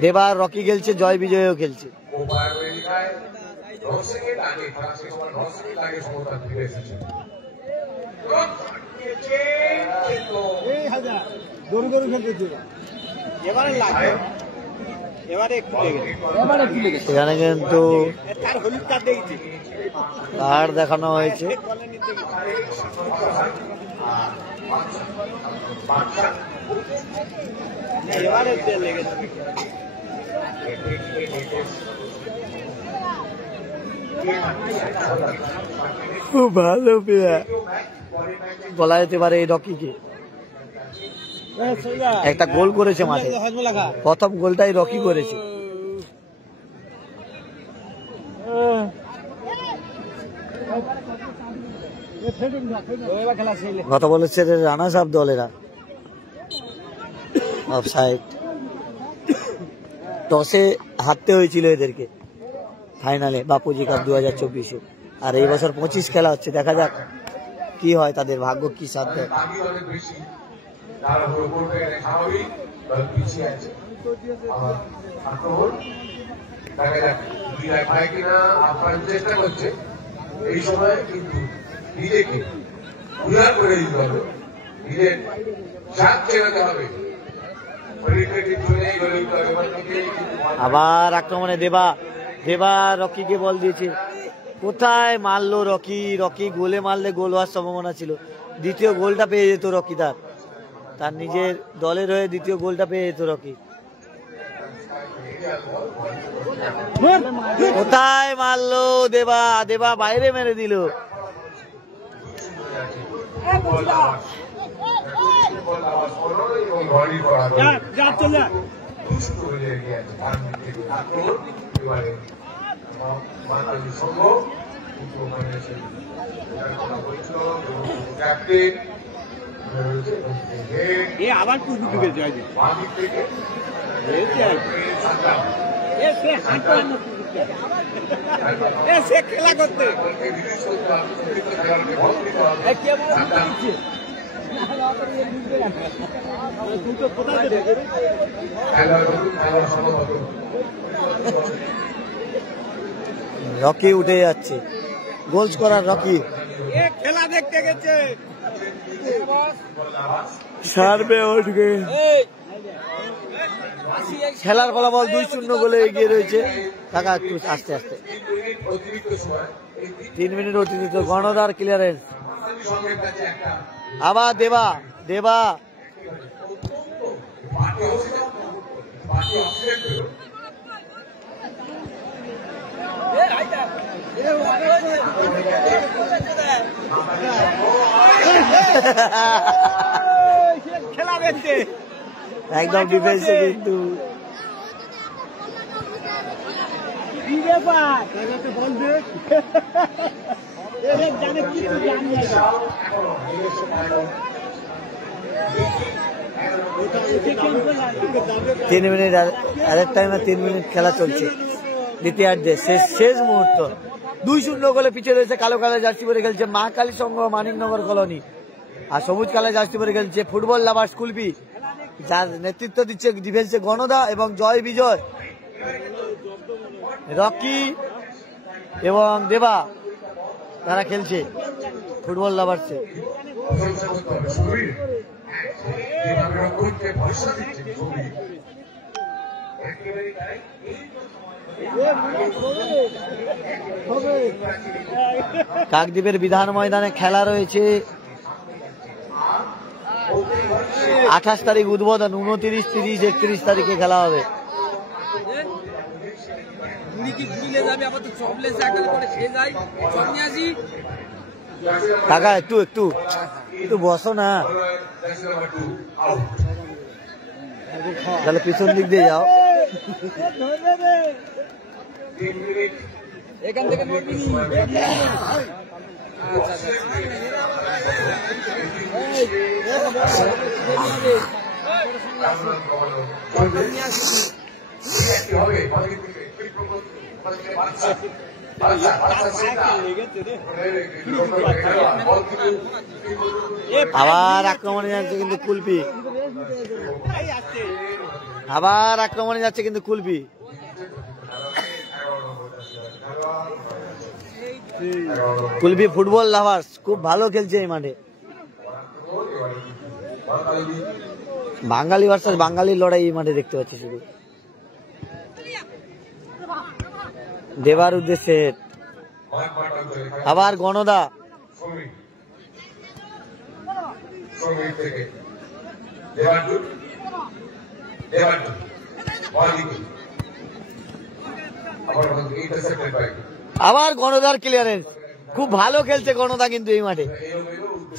দেবা আর রকি খেলছে, জয় বিজয়ও খেলছে। এখানে কিন্তু কার্ড দেখানো হয়েছে। খুব ভালো প্লেয়ার বলা যেতে পারে এই রকিকে। একটা গোল করেছে মাঠে, প্রথম গোলটাই রকি করেছে। গত বলেছে রানার্স আপ দলেরা অফসাইড। টসে হারতে হয়েছিল এদেরকে ফাইনালে বাপুজি কাপ 2024-এ, আর এই বছর 25 খেলা হচ্ছে। দেখা যাক কি হয়, তাদের ভাগ্য কি সাথ দেয়। চেষ্টা করছে এই সময় কিন্তু নিজেকে উদার করে দিতে হবে, নিজের জাত চেনাতে হবে। আবার আক্রমণে দেবা রকিকে বল দিয়েছে। কোথায় মারলো রকি গোলে মারলে গোল হওয়ার সম্ভাবনা ছিল। দ্বিতীয় গোলটা পেয়ে যেত রকি, তার নিজের দলের হয়ে দ্বিতীয় গোলটা পেয়ে যেত রকি। কোথায় মারলো দেবা বাইরে মেরে দিল। আবার সে খেলা করতে রকি উঠে যাচ্ছে, গোল করার রকি খেলা দেখতে গেছে। সার্ভে উঠবে খেলার ফলাফল 2-0 গোলে এগিয়ে রয়েছে। কাকা একটু আস্তে আস্তে। 3 মিনিট অতিরিক্ত। গণদার ক্লিয়ারেন্স। আবার দেবা দেবা খেলা দেখছে একদম ডিফেন্সে কিন্তু কি ব্যাপার জানে কি জানি 3 মিনিট আরেক টাইমে 3 মিনিট খেলা চলছে দ্বিতীয়ার্ধে শেষ মুহূর্ত। 2-0 গোলে পিছিয়ে রয়েছে। কালো কালার জার্সি পরে খেলছে মা কালী সংঘ মানিকনগর কলোনি, আর সবুজ কালার জার্সি পরে খেলছে ফুটবল লাভার্স কুলপি, যার নেতৃত্ব দিচ্ছে ডিফেন্সে গণদা এবং জয় বিজয়, রকি এবং দেবা, তারা খেলছে ফুটবল লাভার্সে। কাকদ্বীপের বিধান ময়দানে খেলা রয়েছে। 28 তারিখ উদ্বোধন, 29, 30, 31 তারিখে খেলা হবে। কাকা একটু একটু একটু বসো না, তাহলে পিছন দিক দিয়ে যাও। এখান থেকে আবার আক্রমণে যাচ্ছে কিন্তু কুলপি, আবার আক্রমণে যাচ্ছে কিন্তু কুলপি। কুলপি ফুটবল লাভার্স খুব ভালো খেলছে এই মাঠে। বাঙালি ভার্সাস বাঙালির লড়াই এই মাঠে দেখতে পাচ্ছি শুধু। দেবার উদ্দেশ্যে আবার গণদা, আবার গণদার ক্লিয়ারেন্স। খুব ভালো খেলছে গণদা কিন্তু এই মাঠে,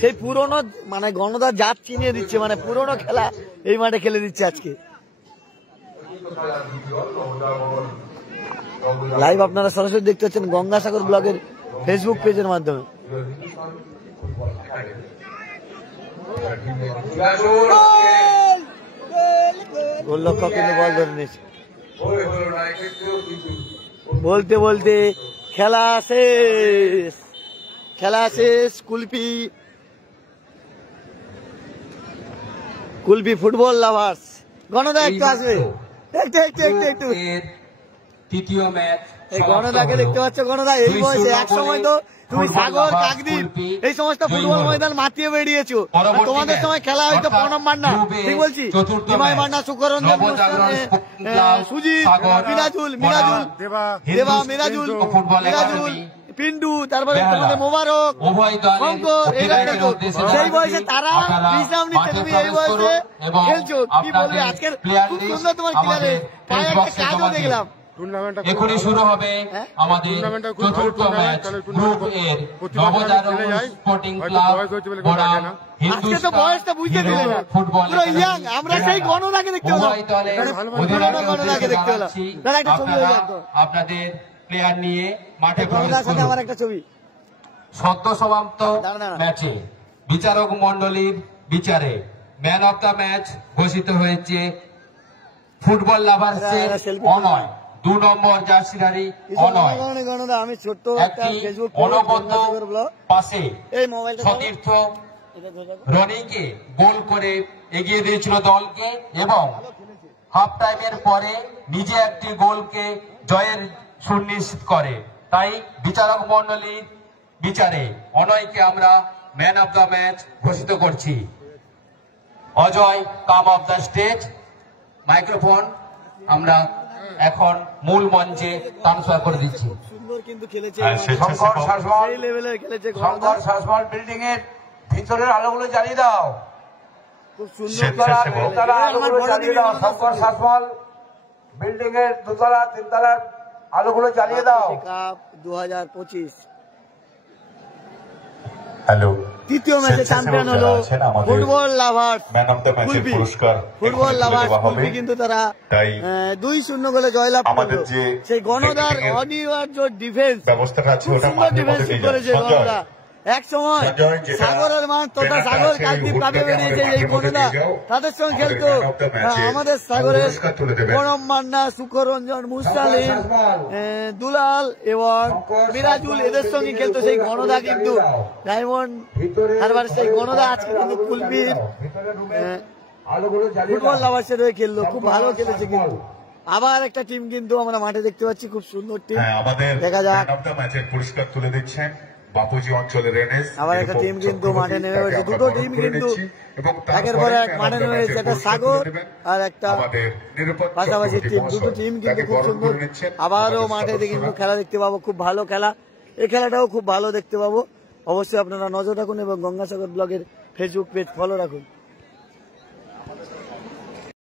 সেই পুরনো মানে গণদার জাত চিনিয়ে দিচ্ছে, মানে পুরনো খেলা এই মাঠে খেলে দিচ্ছে আজকে। লাইভ আপনারা সরাসরি দেখতে পাচ্ছেন গঙ্গাসাগর ব্লগের ফেসবুক পেজের মাধ্যমে। গোলরক্ষক কিন্তু বল ধরে নিয়েছে। বলতে বলতে খেলা শেষ, খেলা শেষ। Kulpi Kulpi football lovers. গণদা একটু আসবে, একটু একটু একটু একটু তৃতীয় ম্যাচ এই গণদাকে দেখতে পাচ্ছ। গণদা এই বয়সে এক সময় তো তুমি সাগর কাকদ্বীপ এই সমস্ত ফুটবল ময়দান মাতিয়ে বেরিয়েছো, তোমাদের সময় খেলা হয়তো প্রণব মান্না, ঠিক বলছি, নিমাই মান্না, সুকরঞ্জন, সুজিত, মিরাজুল, দেবা, মিরাজুল, পিন্টু, তারপরে তোমাদের মোবারক, শঙ্কর, এইরা দেখো সেই বয়সে তারা বিশ্রাম নিচ্ছে, তুমি এই বয়সে খেলছো। কি বলবে আজকের খুব সুন্দর তোমার ক্লিয়ারে পায়ে একটা কাজও দেখলাম। এখনই শুরু হবে আমাদের চতুর্থ ম্যাচ গ্রুপ এর নবজাগরণ স্পোর্টিং ক্লাব বনাম আজকে তো বয়সটা বুঝতে দিলে না, পুরো ইয়াং। আমরা সেই গণদাকে দেখতে পেলাম, গণদাকে দেখতে পেলাম। দাদা একটা ছবি হয়ে যাক আপনাদের প্লেয়ার নিয়ে মাঠে প্রবেশ সাথে আমার একটা ছবি। সদ্য সমাপ্ত ম্যাচে বিচারক মন্ডলীর বিচারে ম্যান অফ দ্য ম্যাচ ঘোষিত হয়েছে ফুটবল লাভার্সের অনয়, 2 নম্বর জার্সিধারী অনয়। আমি ছোট্ট একটি অনবদ্য পাশে সতীর্থ রনিকে গোল করে এগিয়ে দিয়েছিল দলকে এবং হাফ টাইমের পরে নিজে একটি গোলকে জয়ের সুনিশ্চিত করে। তাই বিচারক মন্ডলীর বিচারে অনয়কে আমরা ম্যান অফ দ্য ম্যাচ ঘোষিত করছি। অজয়, কাম অফ দ্য স্টেজ। মাইক্রোফোন আমরা এখন মূল মঞ্চে ট্রান্সফার করে দিচ্ছি। সুন্দর কিন্তু খেলেছে, শঙ্কর শাসমল, সেই লেভেলে খেলেছে শঙ্কর শাসমল বিল্ডিং এর ভিতরের আলোগুলো জ্বালিয়ে দাও, খুব সুন্দর। দোতলা আলোগুলো জ্বালিয়ে দাও, শঙ্কর শাসমল বিল্ডিং এর দোতলা তিনতলার আলোগুলো জ্বালিয়ে দাও। কাপ 2025 হ্যালো, তৃতীয় ম্যাচে চ্যাম্পিয়ন হলো football lovers man of the ম্যাচের কুলপি। পুরস্কার ফুটবল লাভার্স কুলপি কিন্তু তারা তাই 2-0 গোলে জয়লাভ আমাদের করলো। যে সেই গণদার টেকনিক্যাল অনিবার্য ডিফেন্স, ব্যবস্থাটা আছে খুব ওটা সুন্দর মাঠের ডিফেন্স মধ্যে নিয়ে করেছে যান। সঞ্জয়, গণদা। এক সময় সঞ্জয়, যেটা সাগরের মান তথা ব্যানারটা সাগর আছে, কালদ্বীপ ওই কাপে হুডটাকে বেরিয়েছে আমাদের এই মাঠের মধ্যে গণদা, নিয়ে যাও। তাদের সঙ্গে আমাদের খেলতো ম্যান অফ দ্য ম্যাচে আমাদের সাগরের পুরস্কার তুলে দেবেন। পরম মান্না, সুখরঞ্জন, মুসালিম, দুলাল এবং মিরাজুল, এদের সঙ্গে খেলতো সেই গণদা। কিন্তু ডায়মন্ড হারবার সেই গণদা আজকে কিন্তু কুলপির ফুটবল লাভার্সের হয়ে খেললো, খুব ভালো খেলেছে। কিন্তু আবার একটা টিম কিন্তু আমরা মাঠে দেখতে পাচ্ছি, খুব সুন্দর টিম। হ্যাঁ, আমাদের দেখা যাক। ম্যান অফ দ্য ম্যাচের পুরস্কার তুলে দিচ্ছেন বাপুজি অঞ্চলের এনএস। আবার একটা টিম কিন্তু মাঠে নেমে গেছে, দুটো টিম কিন্তু একের পর এক মাঠে নেমে গেছে, একটা সাগর আর একটা পাশাপাশি টিম। দুটো টিম কিন্তু খুব সুন্দর। আবারও মাঠে কিন্তু খেলা দেখতে পাবো, খুব ভালো খেলা। এই খেলাটাও খুব ভালো দেখতে পাবো। অবশ্যই আপনারা নজর রাখুন এবং গঙ্গাসাগর ব্লগের ফেসবুক পেজ ফলো রাখুন।